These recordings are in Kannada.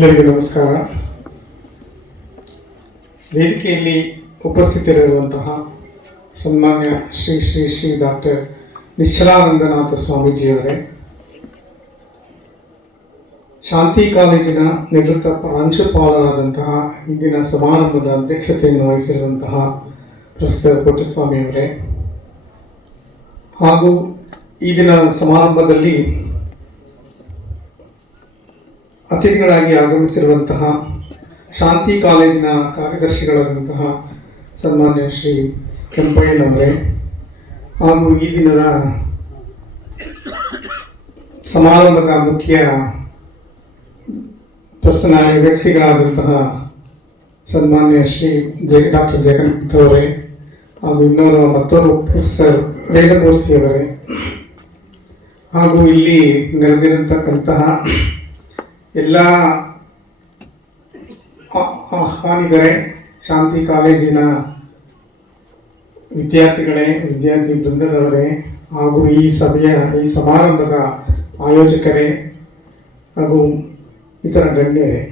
ಎಲ್ಲರಿಗೂ ನಮಸ್ಕಾರ. ವೇದಿಕೆಯಲ್ಲಿ ಉಪಸ್ಥಿತರಿರುವಂತಹ ಸನ್ಮಾನ್ಯ ಶ್ರೀ ಶ್ರೀ ಶ್ರೀ ಡಾಕ್ಟರ್ ನಿಶ್ಚಲಾನಂದನಾಥ ಸ್ವಾಮೀಜಿಯವರೇ, ಶಾಂತಿ ಕಾಲೇಜಿನ ನಿವೃತ್ತ ಪ್ರಾಂಶುಪಾಲರಾದಂತಹ ಇಂದಿನ ಸಮಾರಂಭದ ಅಧ್ಯಕ್ಷತೆಯನ್ನು ವಹಿಸಿರುವಂತಹ ಪ್ರೊಫೆಸರ್ ಪುಟ್ಟಸ್ವಾಮಿಯವರೇ, ಹಾಗೂ ಈ ದಿನ ಸಮಾರಂಭದಲ್ಲಿ ಅತಿಥಿಗಳಾಗಿ ಆಗಮಿಸಿರುವಂತಹ ಶಾಂತಿ ಕಾಲೇಜಿನ ಕಾರ್ಯದರ್ಶಿಗಳಾದಂತಹ ಸನ್ಮಾನ್ಯ ಶ್ರೀ ಕೆಂಪಯ್ಯನವರೇ, ಹಾಗೂ ಈ ದಿನದ ಸಮಾರಂಭದ ಮುಖ್ಯ ವ್ಯಕ್ತಿಗಳಾದಂತಹ ಸನ್ಮಾನ್ಯ ಶ್ರೀ ಡಾಕ್ಟರ್ ಜಗನ್ನಾಥ್ ಅವರೇ, ಹಾಗೂ ಮತ್ತೋರ್ವ ಪ್ರೊಫೆಸರ್ ವೇದಮೂರ್ತಿಯವರೇ, ಹಾಗೂ ಇಲ್ಲಿ ನೆರೆದಿರತಕ್ಕಂತಹ ಎಲ್ಲ ಆಹ್ವಾನಿತರೆ, ಶಾಂತಿ ಕಾಲೇಜಿನ ವಿದ್ಯಾರ್ಥಿಗಳೇ, ವಿದ್ಯಾರ್ಥಿ ಬೃಂದದವರೇ, ಹಾಗೂ ಈ ಸಮಾರಂಭದ ಆಯೋಜಕರೇ ಹಾಗೂ ಇತರ ಗಣ್ಯರೇ.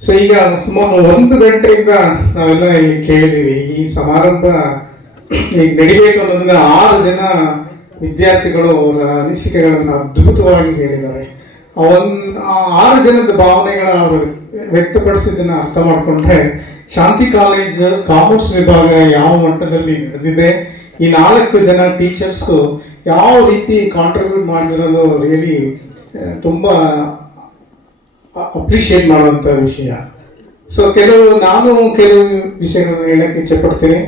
ಸೊ ಈಗ ಸುಮಾರು 1 ಗಂಟೆಯಿಂದ ನಾವೆಲ್ಲ ಇಲ್ಲಿ ಕೇಳಿದ್ದೀವಿ. ಈ ಸಮಾರಂಭ ಈಗ ನಡಿಬೇಕು ಅನ್ನೋದನ್ನ 6 ಜನ ವಿದ್ಯಾರ್ಥಿಗಳು ಅವರ ಅನಿಸಿಕೆಗಳನ್ನು ಅದ್ಭುತವಾಗಿ ಹೇಳಿದ್ದಾರೆ. 6 ಜನದ ಭಾವನೆಗಳ ಅವರು ವ್ಯಕ್ತಪಡಿಸಿದ್ದನ್ನು ಅರ್ಥ ಮಾಡಿಕೊಂಡ್ರೆ ಶಾಂತಿ ಕಾಲೇಜ್ ಕಾಮರ್ಸ್ ವಿಭಾಗ ಯಾವ ಮಟ್ಟದಲ್ಲಿ ನಡೆದಿದೆ, ಈ 4 ಜನ ಟೀಚರ್ಸು ಯಾವ ರೀತಿ ಕಾಂಟ್ರಿಬ್ಯೂಟ್ ಮಾಡಿರೋದು ರಿಯಲಿ ತುಂಬ ಅಪ್ರಿಷಿಯೇಟ್ ಮಾಡುವಂಥ ವಿಷಯ. ಸೊ ನಾನು ಕೆಲವು ವಿಷಯಗಳನ್ನು ಹೇಳಕ್ಕೆ ಇಚ್ಛೆಪಡ್ತೀನಿ.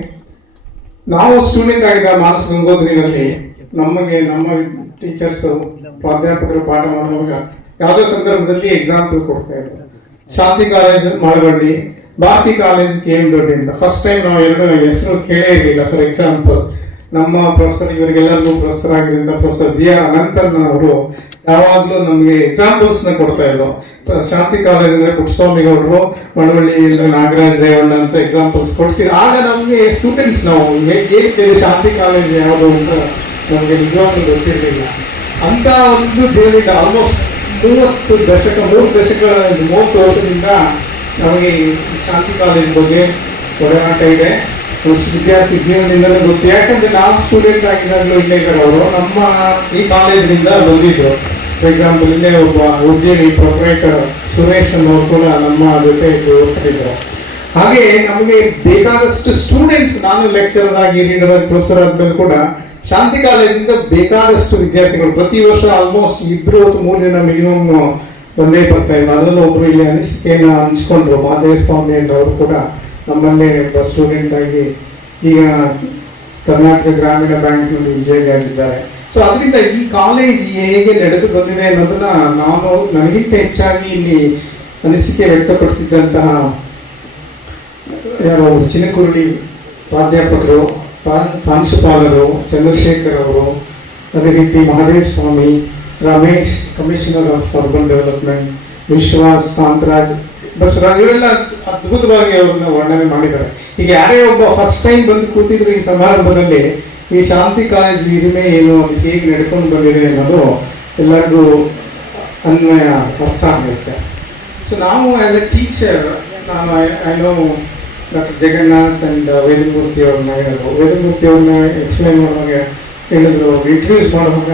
ನಾವು ಸ್ಟೂಡೆಂಟ್ ಆಗಿದ್ದ ಮಾನಸ ಗಂಗೋತ್ರಿನಲ್ಲಿ ನಮ್ಮ ಟೀಚರ್ಸ್ ಪ್ರಾಧ್ಯಾಪಕರು ಪಾಠ ಮಾಡುವಾಗ ಯಾವುದೋ ಸಂದರ್ಭದಲ್ಲಿ ಎಕ್ಸಾಂಪಲ್ ಕೊಡ್ತಾ ಇದ್ರು. ಶಾಂತಿ ಕಾಲೇಜ್ ಮಾಡಬಳ್ಳಿ, ಭಾರತಿ ಕಾಲೇಜ್ KM ದೊಡ್ಡಿ ಅಂತ. ಫಸ್ಟ್ ಟೈಮ್ ನಾವು 2 ಹೆಸರು ಕೇಳೇ ಇರಲಿಲ್ಲ. ಫಾರ್ ಎಕ್ಸಾಂಪಲ್, ನಮ್ಮ professor, ಇವರಿಗೆಲ್ಲರಿಗೂ professor ಆಗಿದ್ದಂಥ professor BR Ananthan ಅವರು ಯಾವಾಗಲೂ ನಮಗೆ ಎಕ್ಸಾಂಪಲ್ಸ್ನ ಕೊಡ್ತಾ ಇದ್ರು. ಶಾಂತಿ ಕಾಲೇಜ್ ಅಂದ್ರೆ ಪುಟ್ಟಸ್ವಾಮಿ ಗೌಡರು, ಮಳವಳ್ಳಿ ಅಂದ್ರೆ ನಾಗರಾಜ್ ರೇವಣ್ಣ ಅಂತ ಎಕ್ಸಾಂಪಲ್ಸ್ ಕೊಡ್ತೀವಿ. ಆಗ ನಮಗೆ ಸ್ಟೂಡೆಂಟ್ಸ್ ನಾವು ಏಕೆ ಶಾಂತಿ ಕಾಲೇಜ್ ಯಾವುದು ಅಂತ ನಮಗೆ ನಿಜವಾಗ್ಲೂ ಗೊತ್ತಿರಲಿಲ್ಲ. ಅಂತ ಒಂದು ದೇವಿಂದ ಆಲ್ಮೋಸ್ಟ್ 3 ವರ್ಷದಿಂದ ನಮಗೆ ಶಾಂತಿ ಕಾಲೇಜ್ ಬಗ್ಗೆ ಒಡನಾಟ ಇದೆ. ವಿದ್ಯಾರ್ಥಿ ಜೀವನದಿಂದಲೂ ಗೊತ್ತು. ಯಾಕಂದ್ರೆ ನಾವು ಸ್ಟೂಡೆಂಟ್ ಆಗಿದ್ದಾಗಲೂ ಇಲ್ಲೇ ಇದ್ದಾರೆ ಅವರು. ನಮ್ಮ ಈ ಕಾಲೇಜಿನಿಂದ ಬಂದಿದ್ರು. ಫಾರ್ ಎಕ್ಸಾಂಪಲ್, ಇಲ್ಲೇ ಒಬ್ಬ ಉದ್ಯಮಿ ಪ್ರೊಪ್ರೈಟರ್ ಸುರೇಶ್ ಅನ್ನೋರು ಕೂಡ ನಮ್ಮ ಜೊತೆ ಓದ್ತಿದ್ರು. ಹಾಗೆ ನಮಗೆ ಬೇಕಾದಷ್ಟು ಸ್ಟೂಡೆಂಟ್ಸ್, ನಾನು ಲೆಕ್ಚರರ್ ಆಗಿ, ರೀಡರ್ ಆಗಿ, ಪ್ರೊಫೆಸರ್ ಆದ್ಮೇಲೆ ಕೂಡ ಶಾಂತಿ ಕಾಲೇಜಿಂದ ಬೇಕಾದಷ್ಟು ವಿದ್ಯಾರ್ಥಿಗಳು ಪ್ರತಿ ವರ್ಷ ಆಲ್ಮೋಸ್ಟ್ 2 ಅಥವಾ 3 ಜನ ಮಿನಿಮಮ್ ಬಂದೇ ಬರ್ತಾ ಇಲ್ಲ. ಅದರಲ್ಲೂ ಒಬ್ರು ಇಲ್ಲಿ ಅನಿಸಿಕೆಯನ್ನು ಹಂಚ್ಕೊಂಡ್ರು, ಮಾದೇವ ಸ್ವಾಮಿ ಅಂತ. ಅವರು ಕೂಡ ನಮ್ಮಲ್ಲೇ ಸ್ಟೂಡೆಂಟ್ ಆಗಿ ಈಗ ಕರ್ನಾಟಕ ಗ್ರಾಮೀಣ ಬ್ಯಾಂಕ್ನಲ್ಲಿ ಉದ್ಯೋಗಿಯಾಗಿದ್ದಾರೆ. ಸೊ ಅದರಿಂದ ಈ ಕಾಲೇಜ್ ಹೇಗೆ ನಡೆದು ಬಂದಿದೆ ಅನ್ನೋದನ್ನ ನನಗಿಂತ ಹೆಚ್ಚಾಗಿ ಇಲ್ಲಿ ಅನಿಸಿಕೆ ವ್ಯಕ್ತಪಡಿಸಿದ್ದಂತಹ ಯಾರೋ ಚಿನಕುರುಳಿ ಪ್ರಾಧ್ಯಾಪಕರು, ಪ್ರಾಂಶುಪಾಲರು, ಚಂದ್ರಶೇಖರ್ ಅವರು, ಅದೇ ರೀತಿ Mahadeva Swamy, Ramesh commissioner of urban development, Vishwas, Kantharaj, Basavaraj, ಇವರೆಲ್ಲ ಅದ್ಭುತವಾಗಿ ಅವ್ರನ್ನ ವರ್ಣನೆ ಮಾಡಿದ್ದಾರೆ. ಈಗ ಯಾರೇ ಒಬ್ಬ ಫಸ್ಟ್ ಟೈಮ್ ಬಂದು ಕೂತಿದ್ರು ಈ ಸಮಾರಂಭದಲ್ಲಿ, ಈ ಶಾಂತಿ ಕಾಲೇಜ್ ಹಿರಿಮೆ ಏನು, ಹೇಗೆ ನಡ್ಕೊಂಡು ಬಂದಿದೆ ಅನ್ನೋದು ಎಲ್ಲರಿಗೂ ಅನ್ವಯ ಅರ್ಥ ಆಗುತ್ತೆ. ಸೊ ನಾವು ಆ್ಯಸ್ ಎ ಟೀಚರ್, ನಾನು I know doctor Jagannath and Vedamurthy ಅವ್ರನ್ನ ಹೇಳಿದ್ರು. ವೇದಮೂರ್ತಿ ಅವ್ರನ್ನ ಎಕ್ಸ್ಪ್ಲೈನ್ ಮಾಡುವಾಗ ಹೇಳಿದ್ರು, ಇಂಟ್ರೊಡ್ಯೂಸ್ ಮಾಡುವಾಗ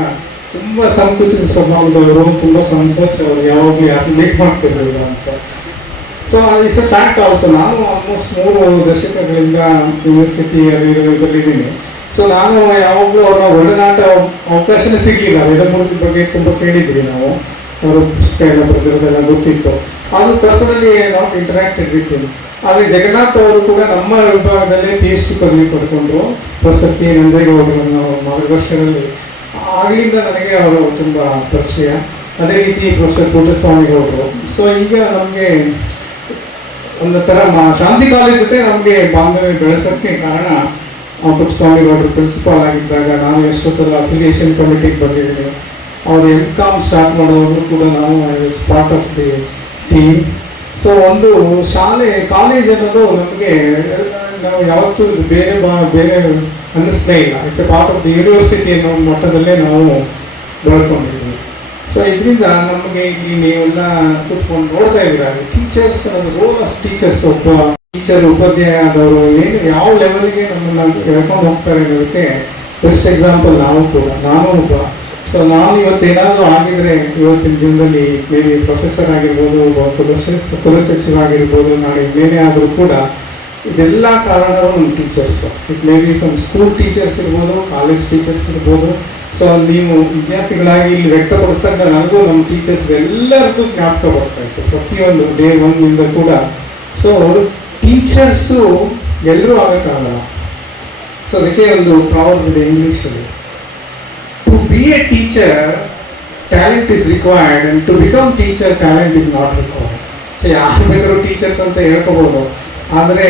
ತುಂಬ ಸಂಕುಚಿತ ಸ್ವಭಾವದವರು, ತುಂಬ ಸಂಕೋಚ ಅವರು, ಯಾವಾಗಲೂ ಯಾರು ಮೀಟ್ ಮಾಡ್ತಿರಲಿಲ್ಲ ಅಂತ. So it's A fact also. ನಾನು ಆಲ್ಮೋಸ್ಟ್ 3 ದಶಕಗಳಿಂದ ಯೂನಿವರ್ಸಿಟಿ ಇದ್ದೀನಿ. ಸೊ ನಾನು ಯಾವಾಗಲೂ ಅವರ ಒಡನಾಟ ಅವಕಾಶನೇ ಸಿಗಲಿಲ್ಲ. ವೇದಮೂರ್ತಿ ಬಗ್ಗೆ ತುಂಬ ಕೇಳಿದ್ವಿ ನಾವು, ಅವರು ಪುಸ್ತಕ ಎಲ್ಲ ಬರೆದಿರೋದೆಲ್ಲ ಗೊತ್ತಿತ್ತು. ಅದು ಪರ್ಸನಲಿ ನಾಟ್ ಇಂಟರಾಕ್ಟೆಡ್ ವಿತ್ ಹಿಮ್. ಆದರೆ ಜಗನ್ನಾಥ್ ಅವರು ಕೂಡ ನಮ್ಮ ವಿಭಾಗದಲ್ಲೇ PhD ಪದವಿ ಪಡ್ಕೊಂಡ್ರು. Professor P. ನಂಜೇಗೌಡರನ್ನು ಮಾರ್ಗದರ್ಶನದಲ್ಲಿ ಆಗಲಿಂದ ನನಗೆ ಅವರು ತುಂಬ ಪರಿಚಯ. ಅದೇ ರೀತಿ ಪ್ರೊಫೆಸರ್ ಪುಟ್ಟಸ್ವಾಮಿ ಗೌಡರು. ಸೊ ಈಗ ನಮಗೆ ಒಂದು ಥರ ಶಾಂತಿ ಕಾಲೇಜ್ ಜೊತೆ ನಮಗೆ ಬಾಂಧವ್ಯ ಬೆಳೆಸೋಕ್ಕೆ ಕಾರಣ ಪುಟ್ಟಸ್ವಾಮಿ ಗೌಡರು ಪ್ರಿನ್ಸಿಪಾಲ್ ಆಗಿದ್ದಾಗ ನಾನು ಎಷ್ಟೋ ಸಲ ಅಫಿಲಿಯೇಷನ್ ಕಮಿಟಿಗೆ ಬಂದಿದ್ದೀನಿ. ಅವರು MCom ಸ್ಟಾರ್ಟ್ ಮಾಡೋದ್ರು ಕೂಡ ನಾವು part of the team. So ಒಂದು ಕಾಲೇಜ್ ಅನ್ನೋದು ನಮಗೆ ನಾವು ಯಾವತ್ತೂ ಬೇರೆ ಅನ್ನಿಸ್ಲೇ ಇಲ್ಲ. It's A part of the university ಅನ್ನೋ ಮಟ್ಟದಲ್ಲೇ ನಾವು ಬೆಳ್ಕೊಂಡಿದ್ದೀವಿ. ಸೊ ಇದರಿಂದ ನಮಗೆ ಇಲ್ಲಿ ನೀವೆಲ್ಲ ಕೂತ್ಕೊಂಡು ನೋಡ್ತಾ ಇದ್ದೀರಾ, ಟೀಚರ್ಸ್ ರೋಲ್ ಆಫ್ ಟೀಚರ್ಸ್, ಒಬ್ಬ ಟೀಚರ್ ಉಪಾಧ್ಯಾಯ ಆದವರು ಏನು ಯಾವ ಲೆವೆಲ್ಗೆ ನಮ್ಮನ್ನು ಹೇಳ್ಕೊಂಡು ಹೋಗ್ತಾರೆ ಅನ್ನೋದಕ್ಕೆ ಬೆಸ್ಟ್ ಎಕ್ಸಾಂಪಲ್ ನಾವು ಕೂಡ. ನಾನು ಒಬ್ಬ. ಸೊ ನಾನು ಇವತ್ತೇನಾದರೂ ಆಗಿದ್ರೆ ಇವತ್ತಿನ ದಿನದಲ್ಲಿ ಮೇ ಬಿ ಪ್ರೊಫೆಸರ್ ಆಗಿರ್ಬೋದು, ಒಬ್ಬ ಕುಲಸಚಿವ ಆಗಿರ್ಬೋದು, ನಾಳೆ ಇನ್ನೇನೇ ಆದರೂ ಕೂಡ ಇದೆಲ್ಲ ಕಾರಣಗಳು ನಮ್ಮ teachers. It may be from school teachers ಇರ್ಬೋದು, ಕಾಲೇಜ್ ಟೀಚರ್ಸ್ ಇರ್ಬೋದು. ಸೊ ನೀವು ವಿದ್ಯಾರ್ಥಿಗಳಾಗಿ ಇಲ್ಲಿ ವ್ಯಕ್ತಪಡಿಸಿದಾಗ ನನಗೂ ನಮ್ಮ ಟೀಚರ್ಸ್ ಎಲ್ಲರಿಗೂ ಜ್ಞಾಪಕ ಬರ್ತಾ ಇತ್ತು, ಪ್ರತಿಯೊಂದು ಡೇ ಒನ್ನಿಂದ ಕೂಡ. ಸೊ ಅವರು ಟೀಚರ್ಸು ಎಲ್ಲರೂ ಆಗೋಕ್ಕಾಗಲ್ಲ. ಸೊ ಅದಕ್ಕೆ ಒಂದು ಪ್ರಾಬ್ಲಮ್ ಇದೆ ಇಂಗ್ಲೀಷಲ್ಲಿ, to be a teacher talent is required and to become teacher talent is not required. So ಯಾರು ಬೇಕಾದ್ರೂ ಟೀಚರ್ಸ್ ಅಂತ ಹೇಳ್ಕೋಬೋದು, ಆದರೆ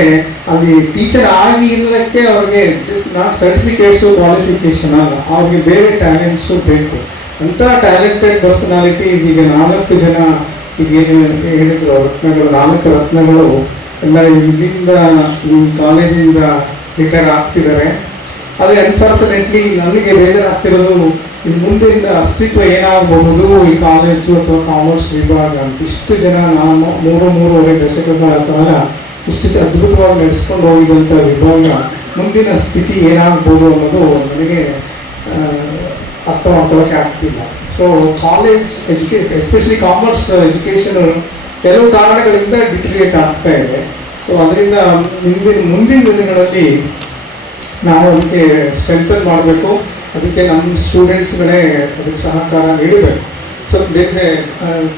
ಅಲ್ಲಿ ಟೀಚರ್ ಆಗಿ ಇರಲಿಕ್ಕೆ ಅವ್ರಿಗೆ ಜಸ್ಟ್ ನಾಟ್ ಸರ್ಟಿಫಿಕೇಟ್ಸು ಕ್ವಾಲಿಫಿಕೇಶನ್ ಅಲ್ಲ, ಅವ್ರಿಗೆ ಬೇರೆ ಟ್ಯಾಲೆಂಟ್ಸು ಬೇಕು. ಅಂಥ ಟ್ಯಾಲೆಂಟೆಡ್ ಪರ್ಸನಾಲಿಟೀಸ್ ಈಗ 4 ಜನ ಈಗ ಏನು ಹೇಳಿದ್ರು ರತ್ನಗಳು, 4 ರತ್ನಗಳು ಎಲ್ಲ ಇಲ್ಲಿಂದ ಈ ಕಾಲೇಜಿಂದ ರಿಟೈರ್ ಆಗ್ತಿದ್ದಾರೆ. ಆದರೆ ಅನ್ಫಾರ್ಚುನೇಟ್ಲಿ ನನಗೆ ಬೇಜಾರಾಗ್ತಿರೋದು ಈ ಮುಂದಿನ ಅಸ್ತಿತ್ವ ಏನಾಗಬಹುದು ಈ ಕಾಲೇಜು ಅಥವಾ ಕಾಮರ್ಸ್ ವಿಭಾಗ ಅಂತ. ಇಷ್ಟು ಜನ ನಾನು 3-3.5 ದಶಕಗಳ ಕಾಲ ಇಷ್ಟು ಅದ್ಭುತವಾಗಿ ನಡೆಸ್ಕೊಂಡು ಹೋಗಿದಂಥ ವಿಭಾಗ ಮುಂದಿನ ಸ್ಥಿತಿ ಏನಾಗ್ಬೋದು ಅನ್ನೋದು ನನಗೆ ಅರ್ಥ ಮಾಡ್ಕೊಳ್ಳೋಕೆ ಆಗ್ತಿಲ್ಲ. So college especially commerce education ಕೆಲವು ಕಾರಣಗಳಿಂದ ಡಿಟರಿಯೇಟ್ ಆಗ್ತಾ ಇದೆ. ಸೊ ಅದರಿಂದ ಮುಂದಿನ ದಿನಗಳಲ್ಲಿ ನಾವು ಅದಕ್ಕೆ ಸ್ಟ್ರೆಂಥನ್ ಮಾಡಬೇಕು. ಅದಕ್ಕೆ ನಮ್ಮ ಸ್ಟೂಡೆಂಟ್ಸ್ಗಳೇ ಅದಕ್ಕೆ ಸಹಕಾರ ನೀಡಬೇಕು. ಸೊ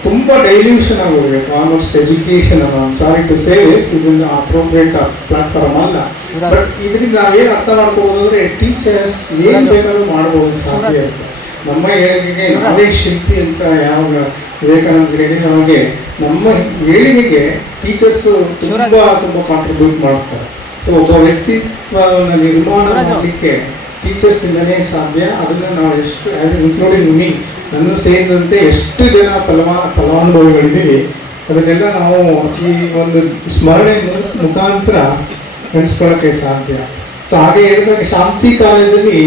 ತುಂಬ ಡೈಲ್ಯೂಷನ್ ಆಗೋಗಿದೆ commerce education. Sorry to say this, ಇದನ್ನು ಅಪ್ರೋಪ್ರಿಯೇಟ್ ಪ್ಲಾಟ್ಫಾರ್ಮ್ ಅಲ್ಲ. ಬಟ್ ಇದರಿಂದ ನಾವೇನು ಅರ್ಥ ಮಾಡ್ಕೋಬೋದು ಅಂದರೆ ಟೀಚರ್ಸ್ ಏನು ಬೇಕಾದ್ರೂ ಮಾಡ್ಬೋದು ಸಾಧ್ಯ ಇರುತ್ತೆ. ನಮ್ಮ ಏಳಿಗೆಗೆ ನಾವೇ ಶಿಲ್ಪಿ ಅಂತ ಯಾವ ವಿವೇಕಾನಂದ ಹೇಳಿ ನಮಗೆ ನಮ್ಮ ಏಳಿಗೆಗೆ ಟೀಚರ್ಸು ತುಂಬ ಕಾಂಟ್ರಿಬ್ಯೂಟ್ ಮಾಡ್ತಾರೆ. ಸೊ ಒಬ್ಬ ವ್ಯಕ್ತಿತ್ವವನ್ನು ನಿರ್ಮಾಣ ಮಾಡಲಿಕ್ಕೆ ಟೀಚರ್ಸ್ ಇಂದನೇ ಸಾಧ್ಯ. ಅದನ್ನು ನಾವು ಎಷ್ಟು ಇನ್ಕ್ಲೂಡಿಂಗ್ ಮೀ, ನನ್ನ ಸೇರಿದಂತೆ ಎಷ್ಟು ಜನ ಫಲಾನುಭವಿಗಳಿದ್ದೀವಿ ಅದನ್ನೆಲ್ಲ ನಾವು ಈ ಒಂದು ಸ್ಮರಣೆ ಮುಖಾಂತರ ನೆನೆಸ್ಕೊಳ್ಳೋಕ್ಕೆ ಸಾಧ್ಯ. ಸೊ ಹಾಗೆ ಹೇಳಿದಾಗ ಶಾಂತಿ ಕಾಲೇಜಲ್ಲಿ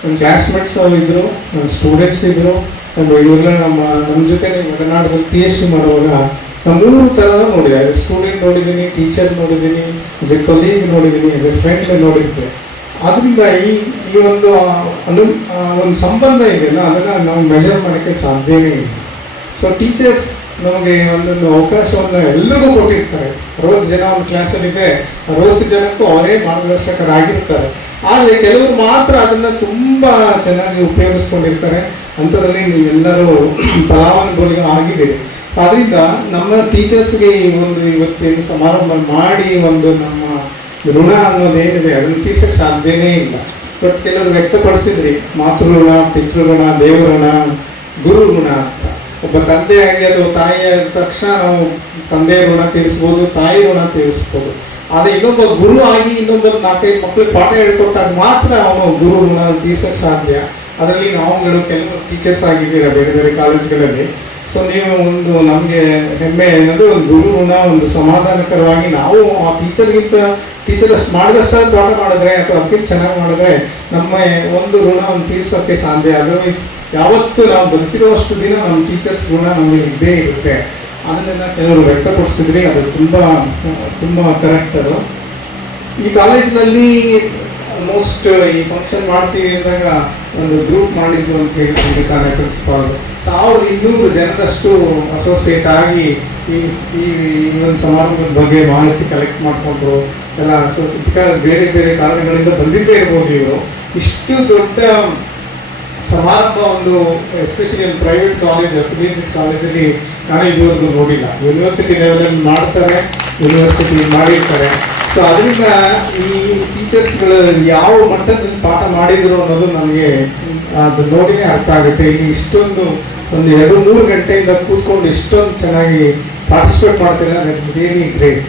ನನ್ನ ಕ್ಲಾಸ್ಮೇಟ್ಸ್ ಇದ್ದರು, ನನ್ನ ಸ್ಟೂಡೆಂಟ್ಸ್ ಇದ್ದರು, ಇವೆಲ್ಲ ನಮ್ಮ ಜೊತೆ ಒಡನಾಡದಲ್ಲಿ PhD ಮಾಡುವಾಗ ನಾನು 3 ಥರ ನೋಡಿದೆ. ಆಸ್ ಎ ಸ್ಟೂಡೆಂಟ್ ನೋಡಿದ್ದೀನಿ, ಟೀಚರ್ ನೋಡಿದ್ದೀನಿ, ಆಸ್ ಎ ಕೊಲೀಗ್ ನೋಡಿದ್ದೀನಿ, ಆಸ್ ಎ ಫ್ರೆಂಡ್ ನೋಡಿದ್ದೆ. ಆದ್ದರಿಂದ ಈ ಒಂದು ಸಂಬಂಧ ಇದೆಯಲ್ಲ ಅದನ್ನು ನಾವು ಮೆಜರ್ ಮಾಡೋಕ್ಕೆ ಸಾಧ್ಯವೇ ಇಲ್ಲ. ಸೊ ಟೀಚರ್ಸ್ ನಮಗೆ ಒಂದೊಂದು ಅವಕಾಶವನ್ನು ಎಲ್ಲರಿಗೂ ಕೊಟ್ಟಿರ್ತಾರೆ. 60 ಜನ ಒಂದು ಕ್ಲಾಸಲ್ಲಿದೆ, 60 ಜನಕ್ಕೂ ಅವರೇ ಮಾರ್ಗದರ್ಶಕರಾಗಿರ್ತಾರೆ. ಆದರೆ ಕೆಲವರು ಮಾತ್ರ ಅದನ್ನು ತುಂಬ ಚೆನ್ನಾಗಿ ಉಪಯೋಗಿಸ್ಕೊಂಡಿರ್ತಾರೆ. ಅಂಥದ್ರಲ್ಲಿ ನೀವೆಲ್ಲರೂ ಫಲಾನುಭವಿಗಳು ಆಗಿದ್ದೀರಿ. ಆದ್ದರಿಂದ ನಮ್ಮ ಟೀಚರ್ಸ್ಗೆ ಈ ಒಂದು ಇವತ್ತೇನು ಸಮಾರಂಭ ಮಾಡಿ ಒಂದು ನಮ್ಮ ಋಣ ಅನ್ನೋದೇನಿದೆ ಅದನ್ನು ತೀರ್ಸಕ್ಕೆ ಸಾಧ್ಯವೇ ಇಲ್ಲ. ಬಟ್ ಕೆಲವರು ವ್ಯಕ್ತಪಡಿಸಿದ್ರಿ, ಮಾತೃಋಣ, ಪಿತೃಋಣ, ದೇವಋಣ, ಗುರು ಋಣ ಅಂತ. ಒಬ್ಬ ತಂದೆಯಾಗಿ ಅಥವಾ ತಾಯಿಯಾದ ತಕ್ಷಣ ನಾವು ತಂದೆಯ ಋಣ ತೀರಿಸ್ಬೋದು, ತಾಯಿ ಋಣ ತೀರಿಸ್ಬೋದು. ಆದರೆ ಇನ್ನೊಬ್ಬ ಗುರು ಆಗಿ ಇನ್ನೊಬ್ಬ 4-5 ಮಕ್ಕಳಿಗೆ ಪಾಠ ಹೇಳ್ಕೊಟ್ಟಾಗ ಮಾತ್ರ ಅವನು ಗುರು ಋಣ ತೀರ್ಸಕ್ಕೆ ಸಾಧ್ಯ. ಅದರಲ್ಲಿ ನಾವುಗಳು ಕೆಲವು ಟೀಚರ್ಸ್ ಆಗಿದ್ದೀರಾ ಬೇರೆ ಬೇರೆ ಕಾಲೇಜ್ಗಳಲ್ಲಿ. ಸೊ ನೀವು ಒಂದು ನಮಗೆ ಹೆಮ್ಮೆ ಅನ್ನೋದು ಒಂದು ಗುರು ಋಣ, ಒಂದು ಸಮಾಧಾನಕರವಾಗಿ ನಾವು ಆ ಟೀಚರ್ ಅಷ್ಟು ಮಾಡಿದಷ್ಟಾದ್ರು ಪಾಠ ಮಾಡಿದ್ರೆ ಅಥವಾ ಅದಕ್ಕಿಂತ ಚೆನ್ನಾಗಿ ಮಾಡಿದ್ರೆ ನಮ್ಮ ಒಂದು ಋಣವನ್ನು ತೀರ್ಸೋಕ್ಕೆ ಸಾಧ್ಯ. ಅದರ್ವೈಸ್ ಯಾವತ್ತು ನಾವು ಬದುಕಿರುವಷ್ಟು ದಿನ ನಮ್ಮ ಟೀಚರ್ಸ್ ಋಣ ನಮಗೆ ಇದ್ದೇ ಇರುತ್ತೆ. ಅದನ್ನೆಲ್ಲ ಕೆಲವರು ವ್ಯಕ್ತಪಡಿಸಿದ್ರಿ, ಅದು ತುಂಬ ಕರೆಕ್ಟ್. ಅದು ಈ ಕಾಲೇಜ್ನಲ್ಲಿ ಆಲ್ಮೋಸ್ಟ್ ಈ ಫಂಕ್ಷನ್ ಮಾಡ್ತೀವಿ ಅಂದಾಗ ಒಂದು ಗ್ರೂಪ್ ಮಾಡಿದ್ದು ಅಂತ ಹೇಳ್ತೀವಿ ಕಾಲೇಜ್ ಪ್ರಿನ್ಸಿಪಾಲ್. 1200 ಜನರಷ್ಟು ಅಸೋಸಿಯೇಟ್ ಆಗಿ ಈ ಒಂದು ಸಮಾರಂಭದ ಬಗ್ಗೆ ಮಾಹಿತಿ ಕಲೆಕ್ಟ್ ಮಾಡಿಕೊಂಡ್ರು ಎಲ್ಲ. ಬಿಕಾಸ್ ಬೇರೆ ಬೇರೆ ಕಾರಣಗಳಿಂದ ಬಂದಿದ್ದೇ ಇರ್ಬೋದು ಇವರು. ಇಷ್ಟು ದೊಡ್ಡ ಸಮಾರಂಭ ಒಂದು ಎಸ್ಪೆಷಲಿ ಒಂದು ಪ್ರೈವೇಟ್ ಕಾಲೇಜ್, ಅಫಿಲಿಯೇಟೆಡ್ ಕಾಲೇಜಲ್ಲಿ ನಾನು ಇದುವರೆಗೂ ನೋಡಿಲ್ಲ. ಯೂನಿವರ್ಸಿಟಿ ಲೆವೆಲಲ್ಲಿ ಮಾಡ್ತಾರೆ, ಯೂನಿವರ್ಸಿಟಿ ಮಾಡಿರ್ತಾರೆ. ಸೊ ಅದರಿಂದ ಈ ಟೀಚರ್ಸ್ಗಳು ಯಾವ ಮಟ್ಟದಲ್ಲಿ ಪಾಠ ಮಾಡಿದ್ರು ಅನ್ನೋದು ನನಗೆ ಅದು ನೋಡಿನೇ ಅರ್ಥ ಆಗುತ್ತೆ. ಇಲ್ಲಿ ಇಷ್ಟೊಂದು ಒಂದು 2-3 ಗಂಟೆಯಿಂದ ಕೂತ್ಕೊಂಡು ಇಷ್ಟೊಂದು ಚೆನ್ನಾಗಿ ಪಾರ್ಟಿಸಿಪೇಟ್ ಮಾಡ್ತಿಲ್ಲ, that is really great.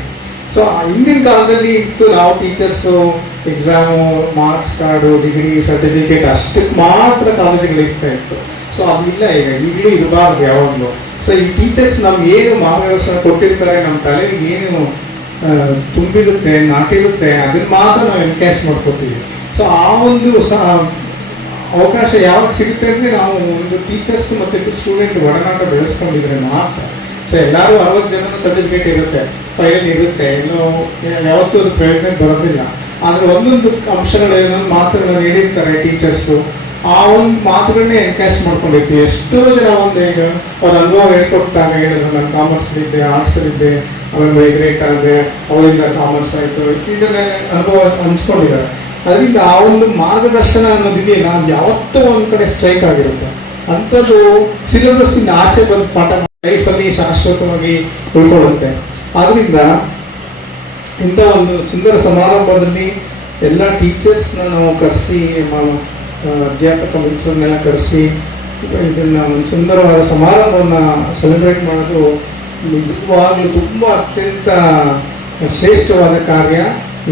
So ಹಿಂದಿನ ಕಾಲದಲ್ಲಿ ಇತ್ತು, ನಾವು teachers exam, marks card, degree certificate ಅಷ್ಟಕ್ಕೆ ಮಾತ್ರ ಕಾಲೇಜುಗಳು ಇರ್ತಾ ಇತ್ತು. ಸೊ ಅದಿಲ್ಲ ಈಗಲೂ ಇರಬಾರ್ದು ಯಾವಾಗಲೂ. ಸೊ ಈ ಟೀಚರ್ಸ್ ನಮ್ಗೆ ಏನು ಮಾರ್ಗದರ್ಶನ ಕೊಟ್ಟಿರ್ತಾರೆ, ನಮ್ಮ ತಲೆಗೆ ಏನು ತುಂಬಿರುತ್ತೆ, ನಾಟಿರುತ್ತೆ, ಅದನ್ನ ಮಾತ್ರ ನಾವು ಎನ್ಕ್ಯಾಶ್ ಮಾಡ್ಕೋತೀವಿ. ಸೊ ಆ ಒಂದು ಅವಕಾಶ ಯಾವಾಗ ಸಿಗುತ್ತೆ ಅಂದರೆ ನಾವು ಒಂದು ಟೀಚರ್ಸ್ ಮತ್ತು ಸ್ಟೂಡೆಂಟ್ ಒಡನಾಟ ಬೆಳೆಸ್ಕೊಂಡಿದ್ರೆ ಮಾತ್ರ. ಸೊ ಎಲ್ಲರೂ 60 ಜನ ಸರ್ಟಿಫಿಕೇಟ್ ಇರುತ್ತೆ, ಫೈಲ್ ಇರುತ್ತೆ, ಇನ್ನೂ ಯಾವತ್ತೂ ಅದು ಪ್ರಯೋಜನ ಬರೋದಿಲ್ಲ. ಆದರೆ ಒಂದೊಂದು ಅಂಶಗಳು ಏನೊಂದು ಮಾತುಗಳನ್ನು ಹೇಳಿರ್ತಾರೆ ಟೀಚರ್ಸು, ಆ ಒಂದು ಮಾತುಗಳನ್ನೇ ಎನ್ಕ್ಯಾಶ್ ಮಾಡ್ಕೊಂಡಿರ್ತೀವಿ. ಎಷ್ಟೋ ಜನ ಒಂದು ಈಗ ಅವ್ರ ಅನುಭವ ಹೇಳ್ಕೊಟ್ಟಾಗ ಹೇಳಿದ್ರು, ನಾನು ಕಾಮರ್ಸಲ್ಲಿದ್ದೆ, ಆರ್ಟ್ಸಲ್ಲಿದ್ದೆ, ಆಮೇಲೆ ಮೈಗ್ರೇಟ್ ಆದರೆ ಅವರಿಂದ ಕಾಮರ್ಸ್ ಆಯಿತು, ಇದನ್ನೇ ಅನುಭವ ಹಂಚ್ಕೊಂಡಿದ್ದಾರೆ. ಅದರಿಂದ ಆ ಒಂದು ಮಾರ್ಗದರ್ಶನ ಅನ್ನೋದಿದೆಯಲ್ಲ, ಅದು ಯಾವತ್ತೂ ಒಂದು ಕಡೆ ಸ್ಟ್ರೈಕ್ ಆಗಿರುತ್ತೆ. ಅಂಥದ್ದು ಸಿಲೆಬಸ್ಸಿಂದ ಆಚೆ ಬಂದು ಪಾಠ ಲೈಫಲ್ಲಿ ಶಾಶ್ವತವಾಗಿ ಉಳ್ಕೊಳ್ಳುತ್ತೆ. ಆದ್ದರಿಂದ ಇಂಥ ಒಂದು ಸುಂದರ ಸಮಾರಂಭದಲ್ಲಿ ಎಲ್ಲ ಟೀಚರ್ಸ್ನ ನಾವು ಕರೆಸಿ, ಅಧ್ಯಾಪಕ ಮಿತ್ರರನ್ನೆಲ್ಲ ಕರೆಸಿ ಇದನ್ನು ಒಂದು ಸುಂದರವಾದ ಸಮಾರಂಭವನ್ನು ಸೆಲೆಬ್ರೇಟ್ ಮಾಡೋದು ನಿಜವಾಗ್ಲೂ ತುಂಬ ಅತ್ಯಂತ ಶ್ರೇಷ್ಠವಾದ ಕಾರ್ಯ.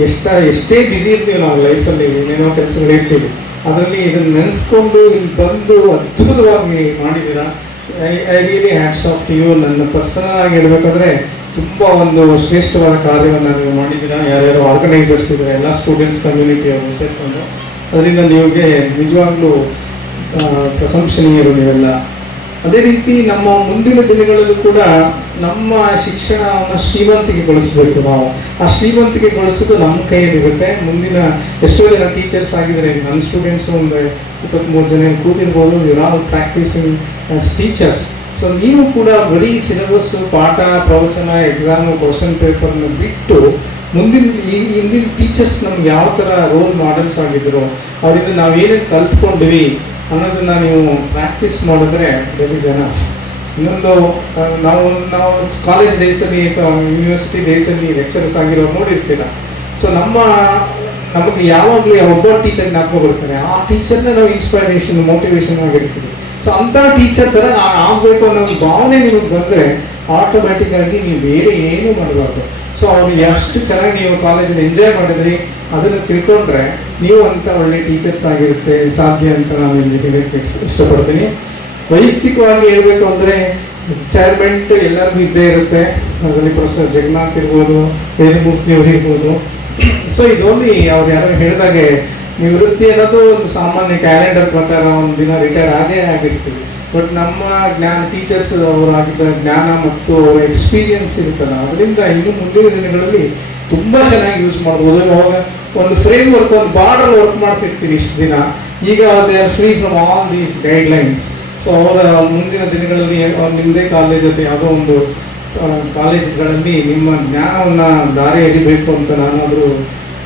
ಎಷ್ಟೇ ಬ್ಯುಸಿ ಇರ್ತೀವಿ ನಾವು ಲೈಫಲ್ಲಿ, ಏನೇನೋ ಕೆಲಸಗಳಿರ್ತೀವಿ, ಅದರಲ್ಲಿ ಇದನ್ನು ನೆನೆಸ್ಕೊಂಡು ಇಲ್ಲಿ ಬಂದು ಅದ್ಭುತವಾಗಿ ಮಾಡಿದ್ದೀರಾ. I really hats off to you. ನನ್ನ ಪರ್ಸನಲ್ ಆಗಿ ಹೇಳ್ಬೇಕಾದ್ರೆ ತುಂಬ ಒಂದು ಶ್ರೇಷ್ಠವಾದ ಕಾರ್ಯವನ್ನು ನೀವು ಮಾಡಿದ್ದೀರಾ. ಯಾರ್ಯಾರು ಆರ್ಗನೈಸರ್ಸ್ ಇದ್ದಾರೆ, ಎಲ್ಲ ಸ್ಟೂಡೆಂಟ್ಸ್ ಕಮ್ಯುನಿಟಿ ಅವರು ಸೇರಿಕೊಂಡು, ಅದರಿಂದ ನಿಮಗೆ ನಿಜವಾಗ್ಲೂ ಪ್ರಶಂಸನೀಯರು ನೀವೆಲ್ಲ. ಅದೇ ರೀತಿ ನಮ್ಮ ಮುಂದಿನ ದಿನಗಳಲ್ಲೂ ಕೂಡ ನಮ್ಮ ಶಿಕ್ಷಣವನ್ನು ಶ್ರೀಮಂತಿಕೆಗೊಳಿಸಬೇಕು. ನಾವು ಆ ಶ್ರೀಮಂತಿಕೆಗೊಳಿಸೋದು ನಮ್ಮ ಕೈಯಲ್ಲಿರುತ್ತೆ. ಮುಂದಿನ ಎಷ್ಟೋ ಜನ ಟೀಚರ್ಸ್ ಆಗಿದ್ದಾರೆ, ನನ್ನ ಸ್ಟೂಡೆಂಟ್ಸ್ ಒಂದು 23 ಜನ ಕೂತಿರ್ಬೋದು. You are practising teachers. So ನೀವು ಕೂಡ ಬರೀ ಸಿಲೆಬಸ್ಸು, ಪಾಠ, ಪ್ರವಚನ, ಎಕ್ಸಾಮು, ಕ್ವಶನ್ ಪೇಪರ್ನ ಬಿಟ್ಟು ಹಿಂದಿನ ಟೀಚರ್ಸ್ ನಮ್ಗೆ ಯಾವ ಥರ ರೋಲ್ ಮಾಡೆಲ್ಸ್ ಆಗಿದ್ರು, ಅವರಿಂದ ನಾವೇನೇನು ಕಲ್ತ್ಕೊಂಡ್ವಿ ಅನ್ನೋದನ್ನು ನೀವು ಪ್ರಾಕ್ಟೀಸ್ ಮಾಡಿದ್ರೆ ದಟ್ ಈಸ್ ಎನಫ್. ಇನ್ನೊಂದು ನಾವು ಕಾಲೇಜ್ ಡೇಸಲ್ಲಿ ಅಥವಾ ಯೂನಿವರ್ಸಿಟಿ ಡೇಸಲ್ಲಿ ಲೆಕ್ಚರರ್ಸ್ ಆಗಿರೋ ನೋಡಿರ್ತೀರ. ಸೊ ನಮಗೆ ಯಾವಾಗಲೂ ಒಬ್ಬ ಟೀಚರ್ ಜ್ಞಾಪಕ ಬರ್ತಾರೆ, ಆ ಟೀಚರ್ನ ನಾವು ಇನ್ಸ್ಪೈರೇಷನ್, ಮೋಟಿವೇಶನ್ ಆಗಿರ್ತೀವಿ. ಸೊ ಅಂಥ ಟೀಚರ್ ಥರ ನಾನು ಆಗಬೇಕು ಅನ್ನೋ ಒಂದು ಭಾವನೆ ನಿಮಗೆ ಬಂದರೆ ಆಟೋಮ್ಯಾಟಿಕ್ ಆಗಿ ನೀವು ಬೇರೆ ಏನೂ ಮಾಡಬಾರ್ದು. ಸೊ ಅವ್ರು ಎಷ್ಟು ಚೆನ್ನಾಗಿ ನೀವು ಕಾಲೇಜಲ್ಲಿ ಎಂಜಾಯ್ ಮಾಡಿದ್ರಿ ಅದನ್ನು ತಿಳ್ಕೊಂಡ್ರೆ ನೀವು ಅಂತ ಒಳ್ಳೆ ಟೀಚರ್ಸ್ ಆಗಿರುತ್ತೆ ಸಾಧ್ಯ ಅಂತ ನಾನು ಇಲ್ಲಿ ಹೇಳಕ್ಕೆ ಇಷ್ಟಪಡ್ತೀನಿ. ವೈಯಕ್ತಿಕವಾಗಿ ಹೇಳಬೇಕು ಅಂದರೆ ರಿಟೈರ್ಮೆಂಟ್ ಎಲ್ಲರಿಗೂ ಇದ್ದೇ ಇರುತ್ತೆ. ಅದರಲ್ಲಿ ಪ್ರೊಫೆಸರ್ ಜಗನ್ನಾಥ್ ಇರ್ಬೋದು, ವೇದಮೂರ್ತಿ ಅವರು ಇರ್ಬೋದು. ಸೊ ಇದೊಂದು ಅವ್ರು ಯಾರು ಹೇಳಿದಾಗೆ ನಿವೃತ್ತಿ ಅನ್ನೋದು ಒಂದು ಸಾಮಾನ್ಯ ಕ್ಯಾಲೆಂಡರ್ ಪ್ರಕಾರ ಒಂದು ದಿನ ರಿಟೈರ್ ಆಗೇ ಆಗಿರ್ತೀವಿ. ಬಟ್ ನಮ್ಮ ಟೀಚರ್ಸ್ ಅವರಾಗಿದ್ದ ಜ್ಞಾನ ಮತ್ತು ಎಕ್ಸ್ಪೀರಿಯನ್ಸ್ ಇರುತ್ತಲ್ಲ, ಅದರಿಂದ ಇನ್ನು ಮುಂದಿನ ದಿನಗಳಲ್ಲಿ ತುಂಬ ಚೆನ್ನಾಗಿ ಯೂಸ್ ಮಾಡ್ಬೋದು. ಅವಾಗ ಒಂದು ಫ್ರೇಮ್ ವರ್ಕ್, ಒಂದು ಬಾರ್ಡರ್ ವರ್ಕ್ ಮಾಡ್ತಿರ್ತೀವಿ ಇಷ್ಟು ದಿನ. ಈಗ they are free from all these guidelines. So ಅವರ ಮುಂದಿನ ದಿನಗಳಲ್ಲಿ ನಿಮ್ಮದೇ ಕಾಲೇಜ್ ಅಥವಾ ಯಾವುದೋ ಒಂದು ಕಾಲೇಜ್ಗಳಲ್ಲಿ ನಿಮ್ಮ ಜ್ಞಾನವನ್ನು ದಾರಿ ಎರಿಬೇಕು ಅಂತ ನಾನಾದರೂ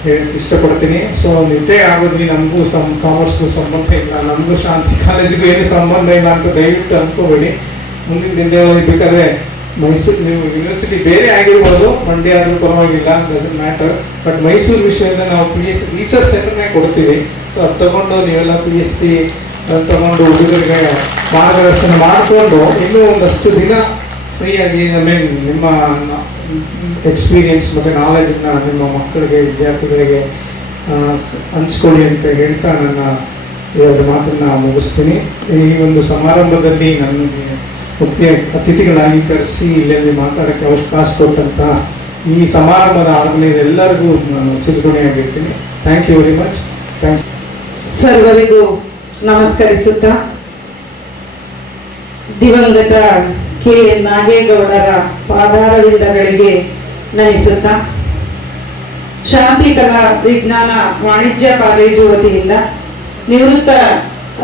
ಹೇಳಕ್ಕೆ ಇಷ್ಟಪಡ್ತೀನಿ. ಸೊ ರಿಟೈರ್ ಆಗೋದ್ರಿ ನಮಗೂ ಕಾಮರ್ಸ್ಗೂ ಸಂಬಂಧ ಇಲ್ಲ, ನಮಗೂ ಶಾಂತಿ ಕಾಲೇಜಿಗೂ ಏನು ಸಂಬಂಧ ಇಲ್ಲ ಅಂತ ದಯವಿಟ್ಟು ಅನ್ಕೋಬೇಡಿ. ಮುಂದಿನ ದಿನಗಳಲ್ಲಿ ಬೇಕಾದರೆ ಮೈಸೂರು ನೀವು ಯೂನಿವರ್ಸಿಟಿ ಬೇರೆ ಆಗಿರ್ಬೋದು, ಮಂಡ್ಯ ಆದರೂ ಪರವಾಗಿಲ್ಲ, ಡಸಂಟ್ ಮ್ಯಾಟರ್. ಬಟ್ ಮೈಸೂರು ವಿಷಯದಿಂದ ನಾವು PhD ರಿಸರ್ಚ್ ಸೆಂಟರ್ನೇ ಕೊಡ್ತೀವಿ. ಸೊ ಅದು ತಗೊಂಡು ನೀವೆಲ್ಲ PhD ತಗೊಂಡು ಹುಡುಗರಿಗೆ ಮಾರ್ಗದರ್ಶನ ಮಾಡಿಕೊಂಡು ಇನ್ನೂ ಒಂದಷ್ಟು ದಿನ ಫ್ರೀಯಾಗಿ ನಿಮ್ಮ ಎಕ್ಸ್ಪೀರಿಯನ್ಸ್ ಮತ್ತು ನಾಲೆಜನ್ನು ನಿಮ್ಮ ಮಕ್ಕಳಿಗೆ, ವಿದ್ಯಾರ್ಥಿಗಳಿಗೆ ಹಂಚ್ಕೊಳ್ಳಿ ಅಂತ ಹೇಳ್ತಾ ನನ್ನ ಎರಡು ಮಾತನ್ನು ಮುಗಿಸ್ತೀನಿ. ಈ ಒಂದು ಸಮಾರಂಭದಲ್ಲಿ ನನಗೆ ಮುಖ್ಯ ಅತಿಥಿಗಳಾಗಿ ಕರೆಸಿ ಇಲ್ಲಲ್ಲಿ ಮಾತಾಡೋಕ್ಕೆ ಅವಕಾಶ ಕೊಟ್ಟಂಥ ಈ ಸಮಾರಂಭದ ಆರ್ಗನೈಸರ್ ಎಲ್ಲರಿಗೂ ನಾನು ಚಿರಋಣಿಯಾಗಿರ್ತೀನಿ. Thank you very much. Thank you. ಸರ್ವರಿಗೂ ನಮಸ್ಕರಿಸುತ್ತಾ ದಿವಂಗತ ಕೆ ನಾಗೇಗೌಡರ ಪಾದಾರವಿಂದಗಳಿಗೆ ನಮಿಸುತ್ತಾ ಶಾಂತಿ ಕಲಾ ವಿಜ್ಞಾನ ವಾಣಿಜ್ಯ ಕಾಲೇಜು ವತಿಯಿಂದ ನಿವೃತ್ತ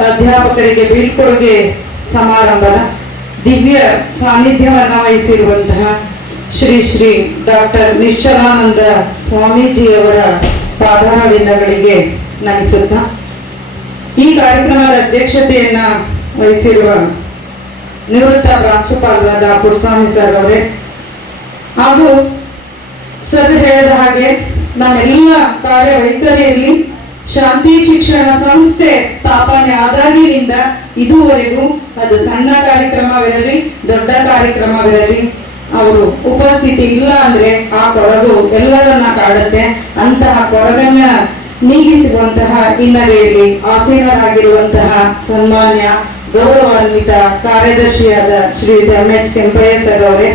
ಅಧ್ಯಾಪಕರಿಗೆ ಬೀಳ್ಕೊಡುಗೆ ಸಮಾರಂಭದ ದಿವ್ಯ ಸಾನ್ನಿಧ್ಯವನ್ನ ವಹಿಸಿರುವಂತಹ ಶ್ರೀ ಡಾಕ್ಟರ್ ನಿಶ್ಚಲಾನಂದ ಸ್ವಾಮೀಜಿಯವರ ಪಾದಾರವಿಂದಗಳಿಗೆ ನಮಿಸುತ್ತಾ ಈ ಕಾರ್ಯಕ್ರಮದ ಅಧ್ಯಕ್ಷತೆಯನ್ನ ವಹಿಸಿರುವ ನಿವೃತ್ತ ಪ್ರಾಂಶುಪಾಲರಾದ ಪುರಸ್ವಾಮಿ ಸರ್ ಅವರೇ, ಹಾಗೂ ಸರ್ ಹೇಳಿದ ಹಾಗೆ ನಮ್ಮೆಲ್ಲ ಕಾರ್ಯವೈಖರಿಯಲ್ಲಿ ಶಾಂತಿ ಶಿಕ್ಷಣ ಸಂಸ್ಥೆ ಸ್ಥಾಪನೆ ಆದಾಗಿನಿಂದ ಇದುವರೆಗೂ ಅದು ಸಣ್ಣ ಕಾರ್ಯಕ್ರಮವಿರಲಿ ದೊಡ್ಡ ಕಾರ್ಯಕ್ರಮವಿರಲಿ ಅವರು ಉಪಸ್ಥಿತಿ ಇಲ್ಲ ಅಂದ್ರೆ ಆ ಕೊರಗು ಎಲ್ಲರನ್ನ ಕಾಡುತ್ತೆ. ಅಂತಹ ಕೊರಗನ್ನ ನೀಗಿಸುವಂತಹ ಹಿನ್ನೆಲೆಯಲ್ಲಿ ಆಸೀನರಾಗಿರುವಂತಹ ಸನ್ಮಾನ್ಯ ಗೌರವಾನ್ವಿತ ಕಾರ್ಯದರ್ಶಿಯಾದ ಶ್ರೀ M.H. ಕೆಂಪಯ್ಯ ಸರ್ ಅವರೇ,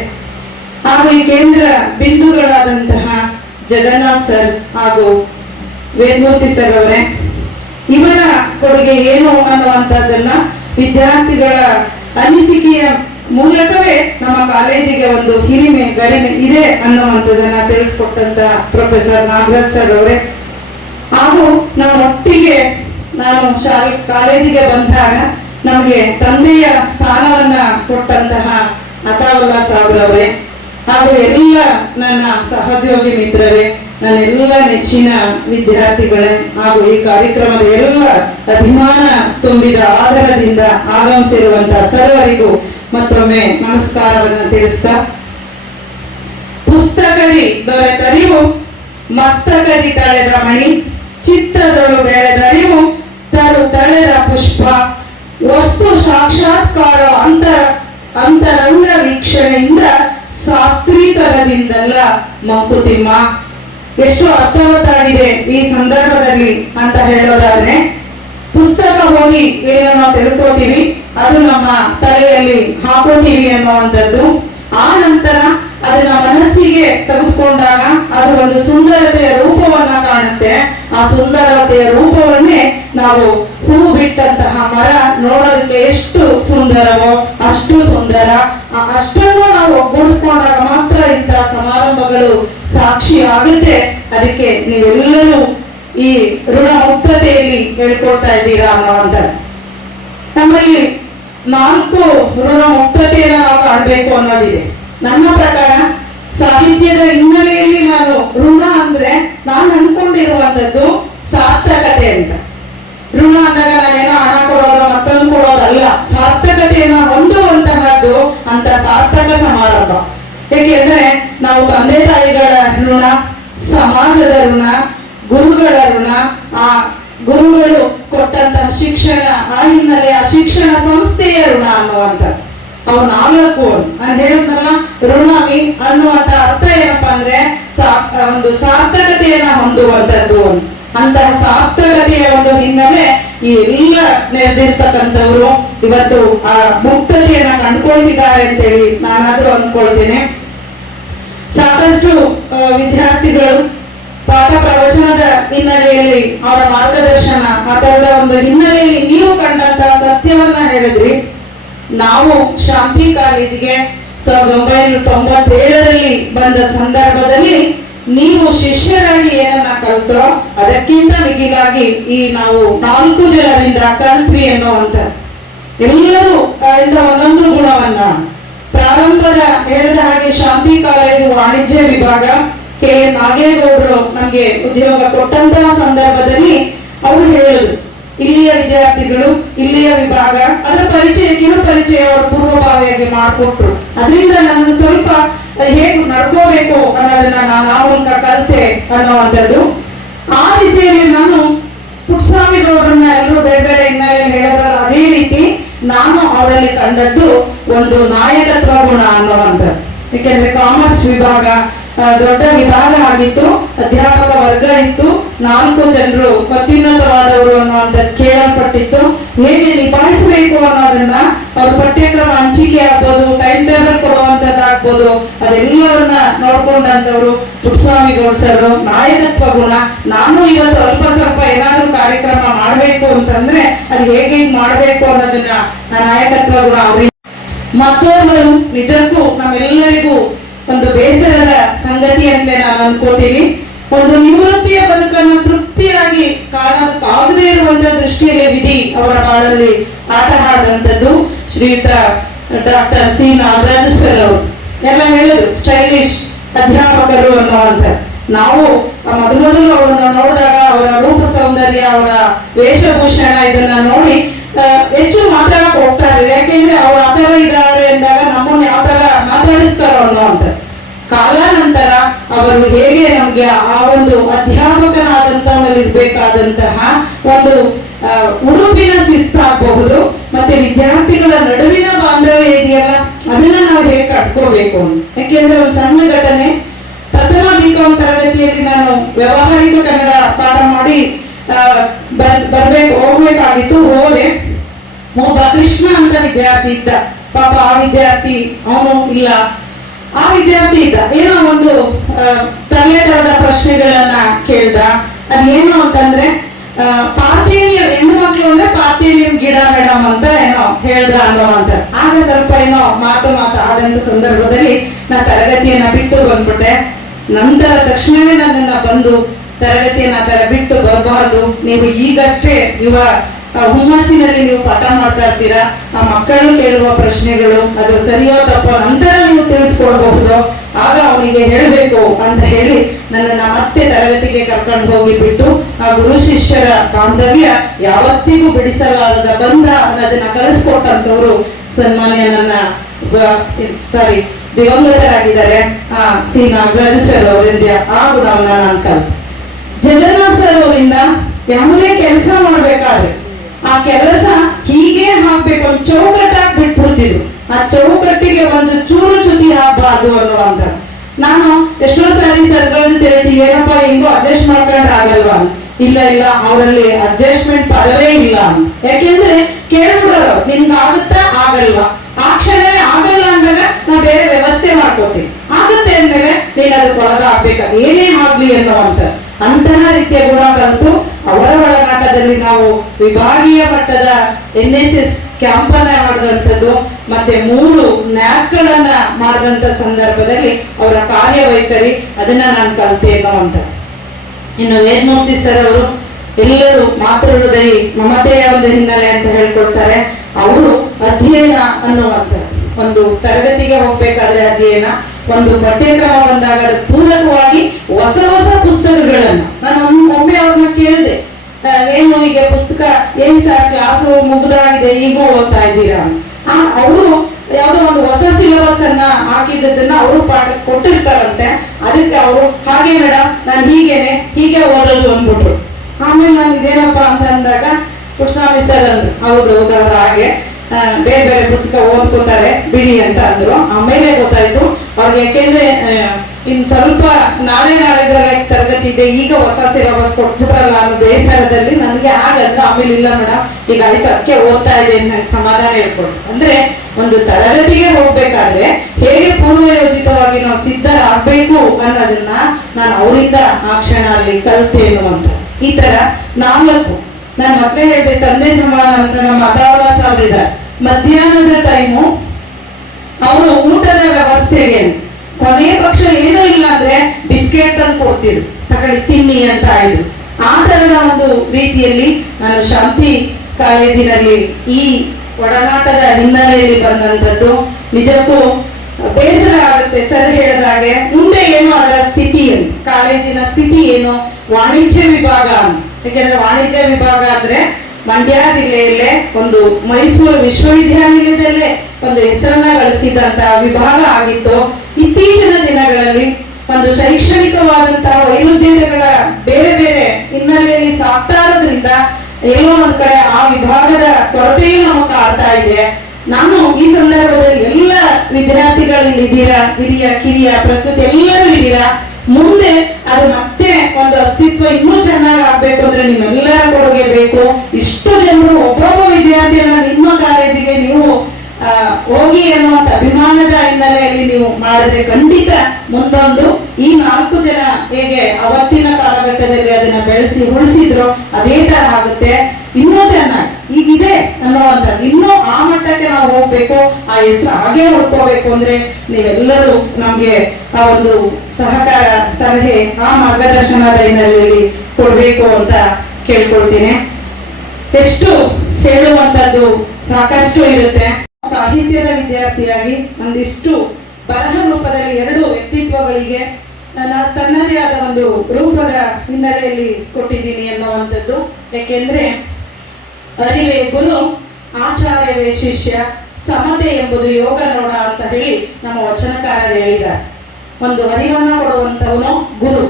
ಹಾಗೂ ಈ ಕೇಂದ್ರ ಬಿಂದುಗಳಾದಂತಹ ಜಗನ್ನಾಥ್ ಸರ್ ಹಾಗೂ ವೇದಮೂರ್ತಿ ಸರ್ ಅವರೇ, ಇವರ ಕೊಡುಗೆ ಏನು ಅನ್ನುವಂಥದ್ದನ್ನ ವಿದ್ಯಾರ್ಥಿಗಳ ಅನಿಸಿಕೆಯ ಮೂಲಕವೇ ನಮ್ಮ ಕಾಲೇಜಿಗೆ ಒಂದು ಹಿರಿಮೆ ಗರಿಮೆ ಇದೆ ಅನ್ನುವಂಥದ್ದನ್ನ ತಿಳಿಸ್ಕೊಟ್ಟಂತ ಪ್ರೊಫೆಸರ್ ನಾಗರಾಜ್ ಸರ್ ಅವರೇ, ಹಾಗೂ ಒಟ್ಟಿಗೆ ನಾನು ಕಾಲೇಜಿಗೆ ಬಂದಾಗ ನಮಗೆ ತಂದೆಯ ಸ್ಥಾನವನ್ನ ಕೊಟ್ಟಂತಹ ಅತಾವುಲ್ಲಾ ಸಾಬ್ರವರೇ, ಹಾಗೂ ಎಲ್ಲ ನನ್ನ ಸಹೋದ್ಯೋಗಿ ಮಿತ್ರರೇ, ನನ್ನೆಲ್ಲ ನೆಚ್ಚಿನ ವಿದ್ಯಾರ್ಥಿಗಳೇ, ಹಾಗೂ ಈ ಕಾರ್ಯಕ್ರಮದ ಎಲ್ಲ ಅಭಿಮಾನ ತುಂಬಿದ ಆಧಾರದಿಂದ ಆಗಮಿಸಿರುವಂತಹ ಸರ್ವರಿಗೂ ಮತ್ತೊಮ್ಮೆ ನಮಸ್ಕಾರವನ್ನು ತಿಳಿಸ್ತಾ, ಪುಸ್ತಕದಿ ದೊರೆತರಿವು ಮಸ್ತಕದಿ ತಳೆದ ಮಣಿ, ಚಿತ್ತದೊಳು ಬೆಳೆದರಿವು ತಳೆದ ಪುಷ್ಪ, ವಸ್ತು ಸಾಕ್ಷಾತ್ಕಾರ ಅಂತರಂಗ ವೀಕ್ಷಣೆಯಿಂದ ಶಾಸ್ತ್ರೀತನದಿಂದಲ್ಲ ಮಂಕುತಿಮ್ಮ. ಎಷ್ಟು ಅರ್ಥವತ್ತಾಗಿದೆ ಈ ಸಂದರ್ಭದಲ್ಲಿ ಅಂತ ಹೇಳೋದಾದ್ರೆ, ಪುಸ್ತಕ ಓದಿ ಏನೋ ನಾವು ತಿಳ್ಕೋತೀವಿ, ಅದು ನಮ್ಮ ತಲೆಯಲ್ಲಿ ಹಾಕೋತೀವಿ ಅನ್ನುವಂಥದ್ದು. ಆ ನಂತರ ಅದನ್ನ ಮನಸ್ಸಿಗೆ ತೆಗೆದುಕೊಂಡಾಗ ಅದು ಒಂದು ಸುಂದರತೆಯ ರೂಪವನ್ನ ಕಾಣುತ್ತೆ. ಆ ಸುಂದರತೆಯ ರೂಪವನ್ನೇ ನಾವು ಹೂ ಬಿಟ್ಟಂತಹ ಮರ ನೋಡೋದಕ್ಕೆ ಎಷ್ಟು ಸುಂದರವೋ ಅಷ್ಟು ಸುಂದರ. ಅಷ್ಟನ್ನು ನಾವು ಒಗ್ಗೂಡಿಸ್ಕೊಂಡಾಗ ಮಾತ್ರ ಇಂತಹ ಸಮಾರಂಭಗಳು ಸಾಕ್ಷಿ ಆಗುತ್ತೆ. ಅದಕ್ಕೆ ನೀವೆಲ್ಲರೂ ಈ ಋಣ ಮುಕ್ತತೆಯಲ್ಲಿ ಹೇಳ್ಕೊಳ್ತಾ ಇದ್ದೀರಾ ಅನ್ನುವಂಥದ್ದು. ನಮ್ಮಲ್ಲಿ 4 ಋಣ ಮುಕ್ತತೆಯನ್ನು ನಾವು ಕಾಣಬೇಕು ಅನ್ನೋದಿದೆ. ನನ್ನ ಪ್ರಕಾರ ಸಾಹಿತ್ಯದ ಹಿನ್ನೆಲೆಯಲ್ಲಿ ನಾನು ಋಣ ಅಂದ್ರೆ ನಾನು ಅನ್ಕೊಂಡಿರುವಂತದ್ದು ಸಾರ್ಥಕತೆ ಅಂತ. ಋಣ ಅಂದಾಗ ನಾನೇನೋ ಹಣ ಕೊಡೋದು ಮತ್ತೊಂದು ಕೊಡೋದಲ್ಲ, ಸಾರ್ಥಕತೆಯನ್ನು ಹೊಂದುವಂತಹದ್ದು ಅಂತ ಸಾರ್ಥಕ ಸಮಾರಂಭ. ಏಕೆಂದ್ರೆ ನಾವು ತಂದೆ ತಾಯಿಗಳ ಋಣ, ಸಮಾಜದ ಋಣ, ಗುರುಗಳ ಋಣ, ಆ ಗುರುಗಳು ಕೊಟ್ಟಂತಹ ಶಿಕ್ಷಣ, ಆ ಹಿನ್ನೆಲೆ ಆ ಶಿಕ್ಷಣ ಸಂಸ್ಥೆಯ ಋಣ ಅನ್ನುವಂಥದ್ದು. ಅವು 4 ನಾನು ಹೇಳಿದ್ನಲ್ಲ, ಋಣವಿ ಅನ್ನುವಂತ ಅರ್ಥ ಏನಪ್ಪಾ ಅಂದ್ರೆ ಒಂದು ಸಾರ್ಥಕತೆಯನ್ನ ಹೊಂದುವಂತದ್ದು. ಅಂತಹ ಸಾರ್ಥಕತೆಯ ಒಂದು ಹಿನ್ನೆಲೆ ಈ ಎಲ್ಲ ನೆರೆದಿರ್ತಕ್ಕಂಥವ್ರು ಇವತ್ತು ಆ ಮುಕ್ತತೆಯನ್ನ ಕಂಡುಕೊಂಡಿದ್ದಾರೆ ಅಂತೇಳಿ ನಾನಾದ್ರೂ ಅಂದ್ಕೊಳ್ತೇನೆ. ಸಾಕಷ್ಟು ವಿದ್ಯಾರ್ಥಿಗಳು ಪಾಠ ಪ್ರವಚನದ ಹಿನ್ನೆಲೆಯಲ್ಲಿ ಅವರ ಮಾರ್ಗದರ್ಶನ ಅದರ ಒಂದು ಹಿನ್ನೆಲೆಯಲ್ಲಿ ನೀವು ಕಂಡಂತಹ ಸತ್ಯವನ್ನ ಹೇಳಿದ್ರಿ. ನಾವು ಶಾಂತಿ ಕಾಲೇಜಿಗೆ 1997ರಲ್ಲಿ ಬಂದ ಸಂದರ್ಭದಲ್ಲಿ ನೀವು ಶಿಷ್ಯರಾಗಿ ಏನನ್ನ ಕಲ್ತೋ ಅದಕ್ಕಿಂತ ಮಿಗಿಲಾಗಿ ಈ ನಾವು 4 ಜನರಿಂದ ಕಲ್ತ್ವಿ ಅನ್ನುವಂತ ಎಲ್ಲರೂ ಇಂದ ಒಂದೊಂದು ಗುಣವನ್ನ ಪ್ರಾರಂಭದ ಹೇಳಿದ ಹಾಗೆ ಶಾಂತಿ ಕಾಲೇಜು ವಾಣಿಜ್ಯ ವಿಭಾಗ ಕೆ ನಾಗೇಗೌಡರು ನಮ್ಗೆ ಉದ್ಯೋಗ ಕೊಟ್ಟಂತಹ ಸಂದರ್ಭದಲ್ಲಿ ಅವರು ಹೇಳಿದ್ರು, ಇಲ್ಲಿಯ ವಿದ್ಯಾರ್ಥಿಗಳು, ಇಲ್ಲಿಯ ವಿಭಾಗ, ಅದರ ಪರಿಚಯ ಕಿರು ಪರಿಚಯ ಅವರು ಪೂರ್ವಭಾವಿಯಾಗಿ ಮಾಡಿಕೊಟ್ರು. ಅದರಿಂದ ನಾನು ಸ್ವಲ್ಪ ಹೇಗೆ ನಡ್ಕೋಬೇಕು ಅನ್ನೋದನ್ನ ನಾನು ಆ ಮೂಲಕ ಕಲಿತೆ ಅನ್ನುವಂಥದ್ದು. ಆ ದಿಸೆಯಲ್ಲಿ ನಾನು ಪುಟ್ಟಸ್ವಾಮಿಗೌಡರನ್ನ ಎಲ್ಲರೂ ಬೇರೆ ಬೇರೆ ಹಿನ್ನೆಲೆಯಲ್ಲಿ ಹೇಳಿದ್ರಲ್ಲ, ಅದೇ ರೀತಿ ನಾನು ಅವರಲ್ಲಿ ಕಂಡದ್ದು ಒಂದು ನಾಯಕತ್ವ ಗುಣ ಅನ್ನುವಂಥದ್ದು. ಯಾಕೆಂದ್ರೆ ಕಾಮರ್ಸ್ ವಿಭಾಗ ದೊಡ್ಡ ವಿಭಾಗ ಆಗಿತ್ತು, ಅಧ್ಯಾಪಕ ವರ್ಗ ಇತ್ತು, 4 ಜನರು ಅತ್ಯುನ್ನತವಾದವರು ಅನ್ನುವಂಥದ್ದು ಕೇಳಲ್ಪಟ್ಟಿತ್ತು. ಹೇಗೆ ನಿಭಾಯಿಸಬೇಕು ಅನ್ನೋದನ್ನ ಅವ್ರ ಪಠ್ಯಕ್ರಮ ಹಂಚಿಕೆ ಆಗ್ಬೋದು, ಟೈಮ್ ಟೇಬಲ್ ಕೊಡುವಂತದ್ದಾಗ್ಬೋದು, ಅದೆಲ್ಲವನ್ನ ನೋಡ್ಕೊಂಡಂತವ್ರು ಪುಟ್ಟಸ್ವಾಮಿಗೌಡ ಸರ್. ನಾಯಕತ್ವ ಗುಣ, ನಾನು ಇವತ್ತು ಅಲ್ಪ ಸ್ವಲ್ಪ ಏನಾದ್ರೂ ಕಾರ್ಯಕ್ರಮ ಮಾಡ್ಬೇಕು ಅಂತಂದ್ರೆ ಅದು ಹೇಗೆ ಮಾಡ್ಬೇಕು ಅನ್ನೋದನ್ನ ನಾಯಕತ್ವ ಗುಣ ಅವ್ರಿಗೆ. ಮತ್ತೊಬ್ಬರು ನಿಜಕ್ಕೂ ನಮ್ಮೆಲ್ಲರಿಗೂ ಒಂದು ಬೇಸರದ ಸಂಗತಿ ಅಂತಲೇ ನಾನು ಅನ್ಕೋತೀನಿ. ಒಂದು ನಿವೃತ್ತಿಯ ಬದುಕನ್ನು ತೃಪ್ತಿಯಾಗಿ ಕಾಣೋದಕ್ಕಾಗದೇ ಇರುವಂತಹ ದೃಷ್ಟಿಯಲ್ಲಿ ವಿಧಿ ಅವರ ಬಾಳಲ್ಲಿ ಆಟ ಆಡಿದಂಥದ್ದು. ಶ್ರೀಯುತ ಡಾಕ್ಟರ್ ಸಿ ನಾಗರಾಜ್ ಸರ್ ಅವರು ಎಲ್ಲ ಹೇಳಿದ್ರು, ಸ್ಟೈಲಿಶ್ ಅಧ್ಯಾಪಕರು ಅನ್ನುವಂಥ. ನಾವು ಮೊದಲು ಅವರನ್ನ ನೋಡಿದಾಗ ಅವರ ರೂಪ ಸೌಂದರ್ಯ, ಅವರ ವೇಷಭೂಷಣ ಇದನ್ನ ನೋಡಿ ಹೆಚ್ಚು ಮಾತಾಡಕ್ ಹೋಗ್ತಾ ಇದ್ದಾರೆ. ಯಾಕೆಂದ್ರೆ ಅವ್ರು ಆ ತರ ಇದ್ದಾರೆ ಅಂದಾಗ ನಮ್ಮನ್ನ ಯಾವ ತರ ಮಾತಾಡಿಸ್ತಾರೋ ಅನ್ನೋಂಥ ಕಾಲಾನಂತರ ಅವರು ಹೇಗೆ ನಮ್ಗೆ ಆ ಒಂದು ಅಧ್ಯಾಪಕನಾದಂತವನಲ್ಲಿ ಇರ್ಬೇಕಾದಂತಹ ಒಂದು ಉಡುಪಿನ ಶಿಸ್ತಾಗಬಹುದು, ಮತ್ತೆ ವಿದ್ಯಾರ್ಥಿಗಳ ನಡುವಿನ ಬಾಂಧವ್ಯ ಇದೆಯಲ್ಲ ಅದನ್ನ ನಾವು ಹೇಗೆ ಕಟ್ಕೋಬೇಕು. ಯಾಕೆಂದ್ರೆ ಒಂದು ಸಣ್ಣ ಘಟನೆ, ಪ್ರಥಮ B.Com ತರಗತಿಯಲ್ಲಿ ನಾನು ವ್ಯವಹಾರಿಕ ಕನ್ನಡ ಪಾಠ ಮಾಡಿ ಹೋಗ್ಬೇಕಾಗಿತ್ತು. ಹೋದೆ. ಒಬ್ಬ ಕೃಷ್ಣ ಅಂತ ವಿದ್ಯಾರ್ಥಿ ಇದ್ದ. ಪಾಪ ಆ ವಿದ್ಯಾರ್ಥಿ ಅವನು ಇಲ್ಲ, ಆ ವಿದ್ಯಾರ್ಥಿ ಇದ್ದ. ಏನೋ ಒಂದು ತರಲೇಟರದ ಪ್ರಶ್ನೆಗಳನ್ನ ಕೇಳ್ದ. ಅದೇನು ಅಂತಂದ್ರೆ ಪಾರ್ಥೇನಿಯಂ ಹೆಣ್ಣು ಮಕ್ಳು ಅಂದ್ರೆ ಪಾರ್ಥೇನಿಯಂ ಗಿಡ ಮೇಡಮ್ ಅಂತ ಏನೋ ಹೇಳ್ದ ಅನ್ನೋ ಅಂತ. ಆಗ ಸ್ವಲ್ಪ ಏನೋ ಮಾತು ಆದಂತ ಸಂದರ್ಭದಲ್ಲಿ ನಾ ತರಗತಿಯನ್ನ ಬಿಟ್ಟು ಬಂದ್ಬಿಟ್ಟೆ. ನಂತರ ತಕ್ಷಣವೇ ನನ್ನನ್ನ ಬಂದು ತರಗತಿಯನ್ನ ಆ ತರ ಬಿಟ್ಟು ಬರಬಾರ್ದು, ನೀವು ಈಗಷ್ಟೇ ಹುಮ್ಮಸ್ಸಿನಲ್ಲಿ ನೀವು ಪಾಠ ಮಾಡ್ತಾ ಇರ್ತೀರಾ, ಆ ಮಕ್ಕಳು ಕೇಳುವ ಪ್ರಶ್ನೆಗಳು ಅದು ಸರಿಯೋ ತಪ್ಪೋ ನಂತರ ನೀವು ತಿಳಿಸ್ಕೊಡ್ಬಹುದು, ಆಗ ಅವನಿಗೆ ಹೇಳ್ಬೇಕು ಅಂತ ಹೇಳಿ ನನ್ನನ್ನ ಮತ್ತೆ ತರಗತಿಗೆ ಕರ್ಕೊಂಡು ಹೋಗಿ ಬಿಟ್ಟು ಆ ಗುರು ಶಿಷ್ಯರ ಬಾಂಧವ್ಯ ಯಾವತ್ತಿಗೂ ಬಿಡಿಸಲಾರದ ಬಂಧ ಅನ್ನೋದನ್ನ ಕಲಿಸ್ಕೊಟ್ಟಂತವ್ರು ಸನ್ಮಾನ್ಯ ನನ್ನ ದಿವಂಗತರಾಗಿದ್ದಾರೆ ಸಿ ನಾಗರಾಜು ಸರ್ ಅವರಿಂದ ಆ ಗುಣವನ್ನ ನಾನು ಕಲಿತೆ. ಜಗನ್ನಾಥ್ ಸರ್ ಅವರಿಂದ ಯಾವುದೇ ಕೆಲಸ ಮಾಡ್ಬೇಕಾದ್ರೆ ಆ ಕೆಲಸ ಹೀಗೆ ಹಾಕ್ಬೇಕು, ಒಂದು ಚೌಕಟ್ಟಾಗಿ ಬಿಟ್ಬಿಡ್ತಿದ್ರು, ಆ ಚೌಕಟ್ಟಿಗೆ ಒಂದು ಚೂರು ಚ್ಯುತಿ ಹಾಕ್ಬಾರ್ದು ಅನ್ನುವಂತ. ನಾನು ಎಷ್ಟೋ ಸಾರಿ ಸರ್ಗಳ ಜೊತೆ ಹೇಳ್ತೀವಿ, ಏನಪ್ಪಾ ಹಿಂಗೋ ಅಡ್ಜಸ್ಟ್ ಮಾಡ್ಕೊಂಡ್ರೆ ಆಗಲ್ವಾ? ಇಲ್ಲ ಅವರಲ್ಲಿ ಅಡ್ಜಸ್ಟ್ಮೆಂಟ್ ಪದವೇ ಇಲ್ಲ. ಯಾಕೆಂದ್ರೆ ಕೇಳ್ಬಿಡೋರು ನಿನ್ಗಾಗುತ್ತಾ ಆಗಲ್ವಾ, ಆ ಕ್ಷಣವೇ ಆಗಲ್ಲ ಅಂದಾಗ ನಾವು ಬೇರೆ ವ್ಯವಸ್ಥೆ ಮಾಡ್ಕೋತೀವಿ, ಆಗುತ್ತೆ ಅಂದ್ಮೇಲೆ ನೀನ್ ಅದಕ್ಕೆ ಒಳಗ ಆಗ್ಬೇಕ ಏನೇ ಆಗ್ಲಿ ಅನ್ನುವಂತ ಅಂತಹ ರೀತಿಯ ಗುಣ ಕಲಿತು ಅವರ ಒಳನಾಟದಲ್ಲಿ ನಾವು ವಿಭಾಗೀಯ ಮಟ್ಟದ NSS ಕ್ಯಾಂಪನ್ನ ಮಾಡಿದಂಥದ್ದು, ಮತ್ತೆ 3 ನ್ಯಾಪ್ಗಳನ್ನ ಮಾಡಿದಂತ ಸಂದರ್ಭದಲ್ಲಿ ಅವರ ಕಾರ್ಯವೈಖರಿ ಅದನ್ನ ನಾನು ಕಲಿತೆ ಅನ್ನುವಂತ. ಇನ್ನು ವೇದಮೂರ್ತಿ ಸರ್ ಅವರು ಎಲ್ಲರೂ ಮಾತೃ ಹೃದಯ ಮಮತೆಯ ಒಂದು ಹಿನ್ನೆಲೆ ಅಂತ ಹೇಳ್ಕೊಡ್ತಾರೆ. ಅವರು ಅಧ್ಯಯನ ಅನ್ನುವಂತ ಒಂದು ತರಗತಿಗೆ ಹೋಗ್ಬೇಕಾದ್ರೆ ಅಧ್ಯಯನ, ಒಂದು ಪಠ್ಯಕ್ರಮ ಬಂದಾಗ ಅದಕ್ಕೆ ಪೂರಕವಾಗಿ ಹೊಸ ಪುಸ್ತಕಗಳನ್ನ ನಾನು ಒಮ್ಮೆ ಅವ್ರನ್ನ ಕೇಳಿದೆ, ಏನು ಈಗ ಪುಸ್ತಕ ಏನ್ ಸರ್ ಕ್ಲಾಸು ಮುಗ್ದಾಗಿದೆ ಈಗೂ ಓದ್ತಾ ಇದ್ದೀರಾ? ಅವರು ಯಾವ್ದೋ ಒಂದು ಹೊಸ ಸಿಲೆಬಸ್ ಅನ್ನ ಹಾಕಿದ್ದನ್ನ ಅವರು ಪಾಠ ಕೊಟ್ಟಿರ್ತಾರಂತೆ, ಅದಕ್ಕೆ ಅವರು ಹಾಗೆ ಮೇಡಮ್ ನಾನು ಹೀಗೆ ಓದೋದು ಅಂದ್ಬಿಟ್ರು. ಆಮೇಲೆ ನಾನು ಇದೇನಪ್ಪಾ ಅಂತ ಅಂದಾಗ ಪುಟ್ಟಸ್ವಾಮಿ ಸರ್ ಅಂದ್ರು, ಹೌದು ಅವ್ರ ಹಾಗೆ ಬೇರೆ ಪುಸ್ತಕ ಓದ್ಕೋತಾರೆ ಬಿಡಿ ಅಂತ ಅಂದ್ರು. ಆಮೇಲೆ ಗೊತ್ತಾಯ್ತು ಅವ್ರಿಗೆ, ಯಾಕೆಂದ್ರೆ ಇನ್ ಸ್ವಲ್ಪ ನಾಳೆ ತರಗತಿ ಇದೆ, ಈಗ ಹೊಸ ಸಿಲೆಬಸ್ ಕೊಟ್ಬಿಟ್ರಲ್ಲ ಅನ್ನೋ ಬೇಸರದಲ್ಲಿ ನನಗೆ ಆಗಂದ್ರೆ ಆಮೇಲೆ ಇಲ್ಲ ಮೇಡಮ್ ಈಗ ಆಯ್ತು ಅದಕ್ಕೆ ಓದ್ತಾ ಇದೆ ನಂಗೆ ಸಮಾಧಾನ ಹೇಳ್ಕೊಡು. ಅಂದ್ರೆ ಒಂದು ತರಗತಿಗೆ ಹೋಗ್ಬೇಕಾದ್ರೆ ಹೇಗೆ ಪೂರ್ವಯೋಜಿತವಾಗಿ ನಾವು ಸಿದ್ಧರಾಗಬೇಕು ಅನ್ನೋದನ್ನ ನಾನು ಅವರಿಂದ ಆ ಕ್ಷಣ ಅಲ್ಲಿ ಕಲಿತೆ ಅನ್ನುವಂತ. ಈ ತರ 4 ನಾನು ಮತ್ತೆ ಹೇಳಿದೆ, ತಂದೆ ಸಮಾನ ಅಂತ ನಮ್ಮ ಅದಾವಲಾಸ್ ಅವರಿದ್ದಾರೆ. ಮಧ್ಯಾಹ್ನದ ಟೈಮು ಅವರು ಊಟದ ವ್ಯವಸ್ಥೆಗೆ ಕೊನೆಯ ಪಕ್ಷ ಏನೂ ಇಲ್ಲ ಅಂದ್ರೆ ಬಿಸ್ಕೆಟ್ ತಂದು ಕೊಡ್ತಿದ್ರು, ತಗೊಳ್ಳಿ ತಿನ್ನಿ ಅಂತ ಇದ್ರು. ಆ ತರದ ಒಂದು ರೀತಿಯಲ್ಲಿ ನಾನು ಶಾಂತಿ ಕಾಲೇಜಿನಲ್ಲಿ ಈ ಒಡನಾಟದ ಹಿನ್ನೆಲೆಯಲ್ಲಿ ಬಂದಂಥದ್ದು. ನಿಜಕ್ಕೂ ಬೇಸರ ಆಗುತ್ತೆ ಸರ್ ಹೇಳಿದಾಗೆ, ಮುಂದೆ ಏನು ಅದರ ಸ್ಥಿತಿ ಏನು, ಕಾಲೇಜಿನ ಸ್ಥಿತಿ ಏನು, ವಾಣಿಜ್ಯ ವಿಭಾಗ. ಯಾಕೆಂದ್ರೆ ವಾಣಿಜ್ಯ ವಿಭಾಗ ಅಂದ್ರೆ ಮಂಡ್ಯ ಜಿಲ್ಲೆಯಲ್ಲೇ ಒಂದು ಮೈಸೂರು ವಿಶ್ವವಿದ್ಯಾನಿಲಯದಲ್ಲೇ ಒಂದು ಹೆಸರನ್ನ ಗಳಿಸಿದಂತ ವಿಭಾಗ ಆಗಿತ್ತು. ಇತ್ತೀಚಿನ ದಿನಗಳಲ್ಲಿ ಒಂದು ಶೈಕ್ಷಣಿಕವಾದಂತಹ ವೈರುಧ್ಯತೆಗಳ ಬೇರೆ ಹಿನ್ನೆಲೆಯಲ್ಲಿ ಸಾಕ್ತಾ ಇರೋದ್ರಿಂದ ಎಲ್ಲೋ ಒಂದ್ ಕಡೆ ಆ ವಿಭಾಗದ ಕೊರತೆಯೂ ನಮಗೆ ಕಾಡ್ತಾ ಇದೆ. ನಾನು ಈ ಸಂದರ್ಭದಲ್ಲಿ ಎಲ್ಲ ವಿದ್ಯಾರ್ಥಿಗಳು ಇದ್ದೀರಾ, ಹಿರಿಯ ಕಿರಿಯ ಪ್ರಸ್ತುತ ಎಲ್ಲರೂ ಇದ್ದೀರಾ, ಮುಂದೆ ಅದು ಮತ್ತೆ ಒಂದು ಅಸ್ತಿತ್ವ ಇನ್ನೂ ಚೆನ್ನಾಗಿ ಆಗ್ಬೇಕು ಅಂದ್ರೆ ನಿಮ್ಮೆಲ್ಲರ ಕೊಡುಗೆ ಬೇಕು. ಇಷ್ಟು ಜನರು ಒಬ್ಬೊಬ್ಬ ವಿದ್ಯಾರ್ಥಿಯನ್ನ ನಿಮ್ಮ ಕಾಲೇಜಿಗೆ ನೀವು ಹೋಗಿ ಅನ್ನುವಂತ ಅಭಿಮಾನದ ಹಿನ್ನೆಲೆಯಲ್ಲಿ ನೀವು ಮಾಡಿದ್ರೆ ಖಂಡಿತ ಮುಂದೊಂದು ಈ 4 ಜನ ಹೇಗೆ ಅವತ್ತಿನ ಕಾಲಘಟ್ಟದಲ್ಲಿ ಅದನ್ನ ಬೆಳೆಸಿ ಉಳಿಸಿದ್ರು ಅದೇ ತರ ಆಗುತ್ತೆ, ಇನ್ನೂ ಚೆನ್ನಾಗಿ ಈಗಿದೆ ಅನ್ನುವಂಥದ್ದು. ಇನ್ನೂ ಆ ಮಟ್ಟಕ್ಕೆ ನಾವು ಹೋಗ್ಬೇಕು, ಆ ಹೆಸರು ಹಾಗೆ ಉಳ್ಕೋಬೇಕು ಅಂದ್ರೆ ನೀವೆಲ್ಲರೂ ನಮ್ಗೆ ಆ ಒಂದು ಸಹಕಾರ ಸಲಹೆ ಆ ಮಾರ್ಗದರ್ಶನದ ಹಿನ್ನೆಲೆಯಲ್ಲಿ ಕೊಡ್ಬೇಕು ಅಂತ ಕೇಳ್ಕೊಳ್ತೀನಿ. ಎಷ್ಟು ಹೇಳುವಂತದ್ದು ಸಾಕಷ್ಟು ಇರುತ್ತೆ. ಸಾಹಿತ್ಯದ ವಿದ್ಯಾರ್ಥಿಯಾಗಿ ಒಂದಿಷ್ಟು ಬರಹ ರೂಪದಲ್ಲಿ 2 ವ್ಯಕ್ತಿತ್ವಗಳಿಗೆ ತನ್ನದೇ ಆದ ಒಂದು ರೂಪದ ಹಿನ್ನೆಲೆಯಲ್ಲಿ ಕೊಟ್ಟಿದ್ದೀನಿ ಅನ್ನುವಂಥದ್ದು. ಯಾಕೆಂದ್ರೆ ಅರಿವೇ ಗುರು ಆಚಾರ್ಯವೇ ಶಿಷ್ಯ, ಸಮತೆ ಎಂಬುದು ಯೋಗ ನೋಡ ಅಂತ ಹೇಳಿ ನಮ್ಮ ವಚನಕಾರರು ಹೇಳಿದ್ದಾರೆ. ಒಂದು ಅರಿವನ್ನ ಕೊಡುವಂತವನು ಗುರು,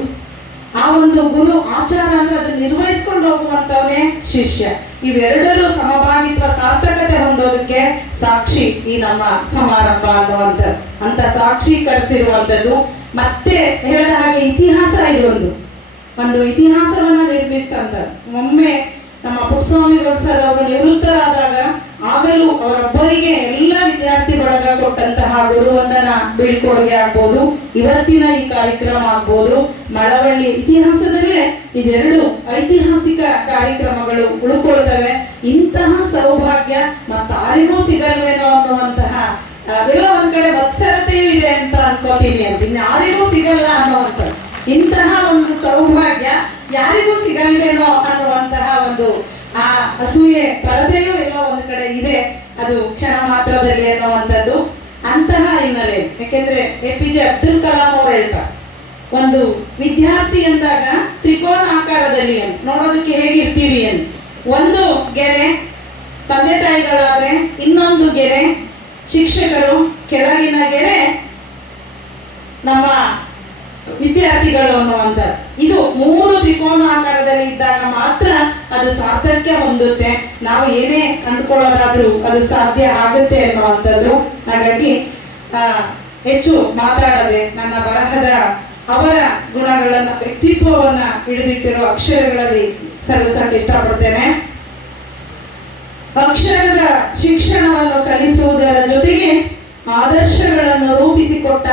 ಆ ಒಂದು ಗುರು ಆಚಾರ ಅಂದ್ರೆ ಅದನ್ನ ನಿರ್ವಹಿಸ್ಕೊಂಡು ಹೋಗುವಂತವನೇ ಶಿಷ್ಯ. ಇವೆರಡರೂ ಸಮಭಾಗಿತ್ವ ಸಾರ್ಥಕತೆ ಹೊಂದೋದಕ್ಕೆ ಸಾಕ್ಷಿ ಈ ನಮ್ಮ ಸಮಾರಂಭ ಅನ್ನುವಂಥದ್ದು. ಅಂತ ಸಾಕ್ಷೀಕರಿಸಿರುವಂಥದ್ದು. ಮತ್ತೆ ಹೇಳಿದ ಹಾಗೆ ಇತಿಹಾಸ ಇದು ಒಂದು ಇತಿಹಾಸವನ್ನ ನಿರ್ಮಿಸ್ತಂಥದ್ದು. ಒಮ್ಮೆ ನಮ್ಮ ಪುಟ್ಟಸ್ವಾಮಿಗೌಡ ಸರ್ ಅವರು ನಿವೃತ್ತರಾದಾಗ ಆಗಲೂ ಅವರೊಬ್ಬರಿಗೆ ಎಲ್ಲ ವಿದ್ಯಾರ್ಥಿ ಬಳಗ ಕೊಟ್ಟಂತಹ ಗುರುವಂದನ ಬೀಳ್ಕೊಡುಗೆ ಆಗ್ಬೋದು, ಇವತ್ತಿನ ಈ ಕಾರ್ಯಕ್ರಮ ಆಗ್ಬೋದು, ಮಳವಳ್ಳಿ ಇತಿಹಾಸದಲ್ಲೇ ಇದೆರಡು ಐತಿಹಾಸಿಕ ಕಾರ್ಯಕ್ರಮಗಳು ಉಳ್ಕೊಳ್ತವೆ. ಇಂತಹ ಸೌಭಾಗ್ಯ ಮತ್ತಾರಿಗೂ ಸಿಗಲ್ವೇನೋ ಅನ್ನುವಂತಹ ಅದೆಲ್ಲ ಒಂದ್ ಕಡೆ ವತ್ಸರತೆಯೂ ಇದೆ ಅಂತ ಅನ್ಕೋತೀನಿ. ಅಂತ ಇನ್ಯಾರಿಗೂ ಸಿಗಲ್ಲ ಅನ್ನುವಂಥ ಇಂತಹ ಒಂದು ಸೌಭಾಗ್ಯ ಯಾರಿಗೂ ಸಿಗಲ್ವೇನೋ ಅನ್ನುವಂತಹ ಒಂದು ಆ ಅಸೂಯೆ ಪರದೆಯೂ ಎಲ್ಲ ಒಂದ್ ಕಡೆ ಇದೆ. ಅದು ಕ್ಷಣ ಮಾತ್ರದಲ್ಲಿ ಅನ್ನುವಂಥದ್ದು ಅಂತಹ ಹಿನ್ನೆಲೆ. ಯಾಕೆಂದ್ರೆ APJ ಅಬ್ದುಲ್ ಕಲಾಂ ಅವ್ರು ಹೇಳ್ತಾರೆ, ಒಂದು ವಿದ್ಯಾರ್ಥಿ ಅಂದಾಗ ತ್ರಿಕೋನಾಕಾರದಲ್ಲಿ ನೋಡೋದಕ್ಕೆ ಹೇಗಿರ್ತೀವಿ ಅಂತ. ಒಂದು ಗೆರೆ ತಂದೆ ತಾಯಿಗಳಾದ್ರೆ, ಇನ್ನೊಂದು ಗೆರೆ ಶಿಕ್ಷಕರು, ಕೆಳಗಿನ ಗೆರೆ ನಮ್ಮ ವಿದ್ಯಾರ್ಥಿಗಳು ಅನ್ನುವಂಥದ್ದು. ಇದು ಮೂರು ತ್ರಿಕೋನಾಕಾರದಲ್ಲಿ ಇದ್ದಾಗ ಮಾತ್ರ ಅದು ಸಾರ್ಥಕ್ಯ ಹೊಂದುತ್ತೆ. ನಾವು ಏನೇ ಅಂದ್ಕೊಳ್ಳೋದಾದ್ರೂ ಅದು ಸಾಧ್ಯ ಆಗುತ್ತೆ ಅನ್ನುವಂಥದ್ದು. ಹಾಗಾಗಿ ಹೆಚ್ಚು ಮಾತಾಡದೆ ನನ್ನ ಬರಹದ ಅವರ ಗುಣಗಳನ್ನ, ವ್ಯಕ್ತಿತ್ವವನ್ನ ಹಿಡಿದಿಟ್ಟಿರೋ ಅಕ್ಷರಗಳಲ್ಲಿ ಸಲ್ಲಿಸಕ್ಕೆ ಇಷ್ಟಪಡ್ತೇನೆ. ಅಕ್ಷರದ ಶಿಕ್ಷಣವನ್ನು ಕಲಿಸುವುದರ ಜೊತೆಗೆ ಆದರ್ಶಗಳನ್ನು ರೂಪಿಸಿಕೊಟ್ಟ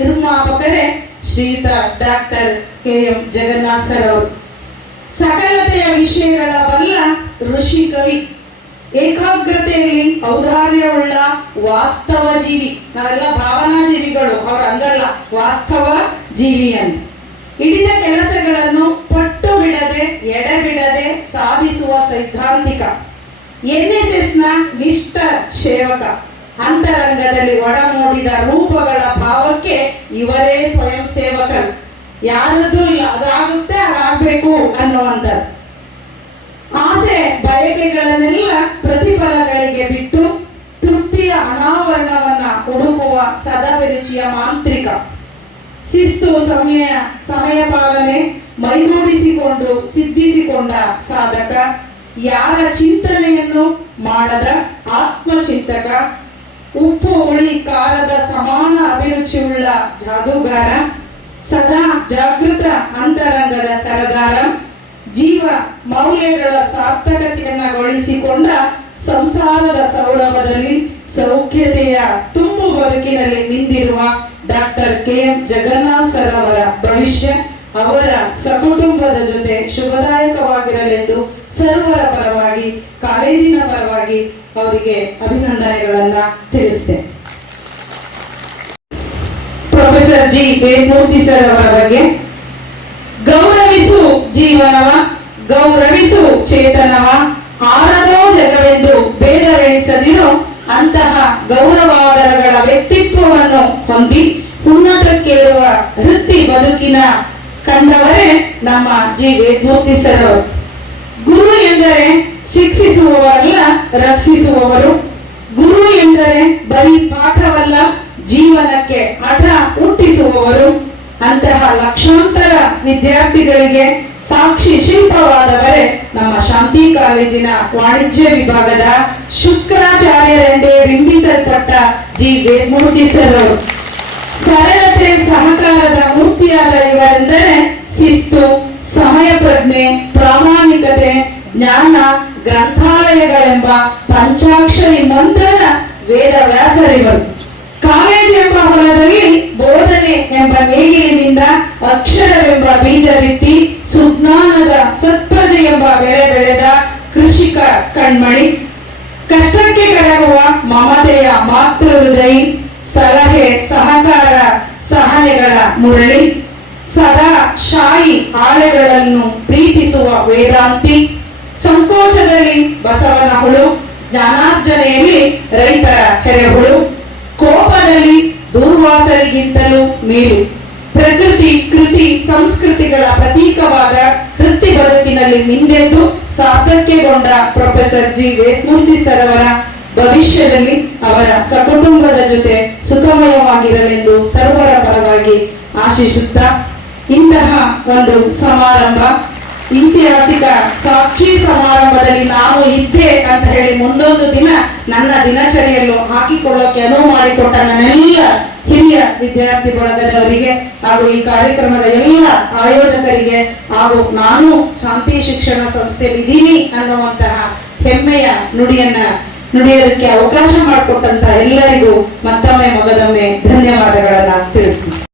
ನಿರ್ಮಾಪಕರೇ ಶ್ರೀಯುತ ಡಾಕ್ಟರ್ KM ಜಗನ್ನಾಥ್ ಸರ್ ಅವರು. ಸಕಲತೆಯ ವಿಷಯಗಳ ಬಲ್ಲ ಋಷಿ ಕವಿ, ಏಕಾಗ್ರತೆಯಲ್ಲಿ ಔದಾರ್ಯವುಳ್ಳ ವಾಸ್ತವ ಜೀವಿ. ನಾವೆಲ್ಲ ಭಾವನಾ ಜೀವಿಗಳು, ಅವ್ರ ಹಂಗಲ್ಲ, ವಾಸ್ತವ ಜೀವಿ ಅಂತ. ಹಿಡಿದ ಕೆಲಸಗಳನ್ನು ಪಟ್ಟು ಬಿಡದೆ ಎಡೆಬಿಡದೆ ಸಾಧಿಸುವ ಸೈದ್ಧಾಂತಿಕ, NSS ನ ನಿಷ್ಠ ಸೇವಕ, ಅಂತರಂಗದಲ್ಲಿ ಒಡಮೂಡಿದ ರೂಪಗಳ ಭಾವಕ್ಕೆ ಇವರೇ ಸ್ವಯಂ ಸೇವಕರು. ಯಾರದ್ದು ಇಲ್ಲ, ಅದಾಗುತ್ತೆ ಅದಾಗಬೇಕು ಅನ್ನುವಂಥದ್ದು. ಆಸೆ ಬಯಕೆಗಳನ್ನೆಲ್ಲ ಪ್ರತಿಫಲಗಳಿಗೆ ಬಿಟ್ಟು ತೃಪ್ತಿಯ ಅನಾವರಣವನ್ನ ಹುಡುಕುವ ಸದಭಿರುಚಿಯ ಮಾಂತ್ರಿಕ, ಶಿಸ್ತು ಸಮಯ ಪಾಲನೆ ಮೈಗೂಡಿಸಿಕೊಂಡು ಸಿದ್ಧಿಸಿಕೊಂಡ ಸಾಧಕ, ಯಾರ ಚಿಂತನೆಯನ್ನು ಮಾಡದ ಆತ್ಮಚಿಂತಕ, ಉಪ್ಪು ಹುಳಿ ಖಾರದ ಸಮಾನ ಅಭಿರುಚಿಯುಳ್ಳ ಜಾದೂಗಾರ, ಸದಾ ಜಾಗೃತ ಅಂತರಂಗದ ಸರದಾರ, ಜೀವ ಮೌಲ್ಯಗಳ ಸಾರ್ಥಕತೆಯನ್ನಗೊಳಿಸಿಕೊಂಡ ಸಂಸಾರದ ಸೌರಭದಲ್ಲಿ ಸೌಖ್ಯತೆಯ ತುಂಬು ಬದುಕಿನಲ್ಲಿ ನಿಂತಿರುವ ಡಾಕ್ಟರ್ KM ಜಗನ್ನಾಥ್ ಸರ್ ಅವರ ಭವಿಷ್ಯ ಅವರ ಸಕುಟುಂಬದ ಜೊತೆ ಶುಭದಾಯಕವಾಗಿರಲೆಂದು ಸರ್ವರ ಪರವಾಗಿ, ಕಾಲೇಜಿನ ಪರವಾಗಿ ಅವರಿಗೆ ಅಭಿನಂದನೆಗಳನ್ನ ತಿಳಿಸ್ತೇನೆ. ಪ್ರೊಫೆಸರ್ G ವೇದಮೂರ್ತಿ ಸರ್ ಅವರ ಬಗ್ಗೆ, ಗೌರವಿಸು ಜೀವನವ, ಗೌರವಿಸು ಚೇತನವ, ಆರದೋ ಜಗವೆಂದು ಭೇದವೆಣಿಸದಿರೋ ಅಂತಹ ಗೌರವಾದರಗಳ ವ್ಯಕ್ತಿತ್ವವನ್ನು ಹೊಂದಿ ಉನ್ನತಕ್ಕೇರುವ ವೃತ್ತಿ ಬದುಕಿನ ಕಂಡವರೇ ನಮ್ಮ G ವೇದಮೂರ್ತಿ ಸರ್ ಅವರು. ಗುರು ಎಂದರೆ ಶಿಕ್ಷಿಸುವವರಲ್ಲ, ರಕ್ಷಿಸುವವರು. ಗುರು ಎಂದರೆ ಬರೀ ಪಾಠವಲ್ಲ, ಜೀವನಕ್ಕೆ ಹಠ ಹುಟ್ಟಿಸುವವರು. ಅಂತಹ ಲಕ್ಷಾಂತರ ವಿದ್ಯಾರ್ಥಿಗಳಿಗೆ ಸಾಕ್ಷಿ ಶಿಲ್ಪವಾದವರೇ ನಮ್ಮ ಶಾಂತಿ ಕಾಲೇಜಿನ ವಾಣಿಜ್ಯ ವಿಭಾಗದ ಶುಕ್ರಾಚಾರ್ಯರೆಂದೇ ಬಿಂಬಿಸಲ್ಪಟ್ಟ G ವೇದಮೂರ್ತಿ ಸರ್ ಅವರು. ಸರಳತೆ ಸಹಕಾರದ ಮೂರ್ತಿಯಾದ ಇವರೆಂದರೆ ಶಿಸ್ತು, ಸಮಯ ಪ್ರಜ್ಞೆ, ಪ್ರಾಮಾಣಿಕತೆ, ಜ್ಞಾನ, ಗ್ರಂಥಾಲಯಗಳೆಂಬ ಪಂಚಾಕ್ಷರಿ ಮಂತ್ರದ ವೇದ ವ್ಯಾಸರಿವರು. ಕಾಲೇಜ್ ಎಂಬ ಹೊಲದಲ್ಲಿ ಬೋಧನೆ ಎಂಬ ನೇಗಿಲಿನಿಂದ ಅಕ್ಷರವೆಂಬ ಬೀಜ ಬಿತ್ತಿ ಸುಜ್ಞಾನದ ಸತ್ಪ್ರಜೆ ಎಂಬ ಬೆಳೆ ಬೆಳೆದ ಕೃಷಿಕ ಕಣ್ಮಣಿ. ಕಷ್ಟಕ್ಕೆ ಕರಗುವ ಮಮತೆಯ ಮಾತೃ ಹೃದಯ, ಸಲಹೆ ಸಹಕಾರ ಸಹನೆಗಳ ಮುರಳಿ, ಸದಾ ಶಾಯಿ ಆಳೆಗಳನ್ನು ಪ್ರೀತಿಸುವ ವೇದಾಂತಿ, ಸಂಕೋಚದಲ್ಲಿ ಬಸವನ ಹುಳು, ಜ್ಞಾನಾರ್ಜನೆಯಲ್ಲಿ ರೈತರ ಕೆರೆಹುಳು, ಕೋಪದಲ್ಲಿ ದೂರ್ವಾಸರಿಗಿಂತಲೂ ಮೇಲು, ಪ್ರಕೃತಿ ಕೃತಿ ಸಂಸ್ಕೃತಿಗಳ ಪ್ರತೀಕವಾದ ವೃತ್ತಿ ಬದುಕಿನಲ್ಲಿ ಮಿಂದೆದ್ದು ಸಾರ್ಥಕ್ಯಗೊಂಡ ಪ್ರೊಫೆಸರ್ G ವೇದಮೂರ್ತಿ ಸರ್ ಅವರ ಭವಿಷ್ಯದಲ್ಲಿ ಅವರ ಸಕುಟುಂಬದ ಜೊತೆ ಸುಖಮಯವಾಗಿರಲೆಂದು ಸರ್ವರ ಪರವಾಗಿ ಆಶಿಸುತ್ತಾ, ಇಂತಹ ಒಂದು ಸಮಾರಂಭ ಐತಿಹಾಸಿಕ ಸಾಕ್ಷಿ ಸಮಾರಂಭದಲ್ಲಿ ನಾನು ಇದ್ದೆ ಅಂತ ಹೇಳಿ ಮುಂದೊಂದು ದಿನ ನನ್ನ ದಿನಚರಿಯಲ್ಲೂ ಹಾಕಿಕೊಳ್ಳೋಕೆ ಅನುವು ಮಾಡಿಕೊಟ್ಟ ನನ್ನೆಲ್ಲ ಹಿರಿಯ ವಿದ್ಯಾರ್ಥಿ ಬಳಗದವರಿಗೆ ಹಾಗೂ ಈ ಕಾರ್ಯಕ್ರಮದ ಎಲ್ಲ ಆಯೋಜಕರಿಗೆ ಹಾಗೂ ನಾನು ಶಾಂತಿ ಶಿಕ್ಷಣ ಸಂಸ್ಥೆಯಲ್ಲಿ ಇದ್ದೀನಿ ಅನ್ನುವಂತಹ ಹೆಮ್ಮೆಯ ನುಡಿಯೋದಕ್ಕೆ ಅವಕಾಶ ಮಾಡಿಕೊಟ್ಟಂತ ಎಲ್ಲರಿಗೂ ಮತ್ತೊಮ್ಮೆ ಮಗದೊಮ್ಮೆ ಧನ್ಯವಾದಗಳನ್ನ ತಿಳಿಸ್ತೀನಿ.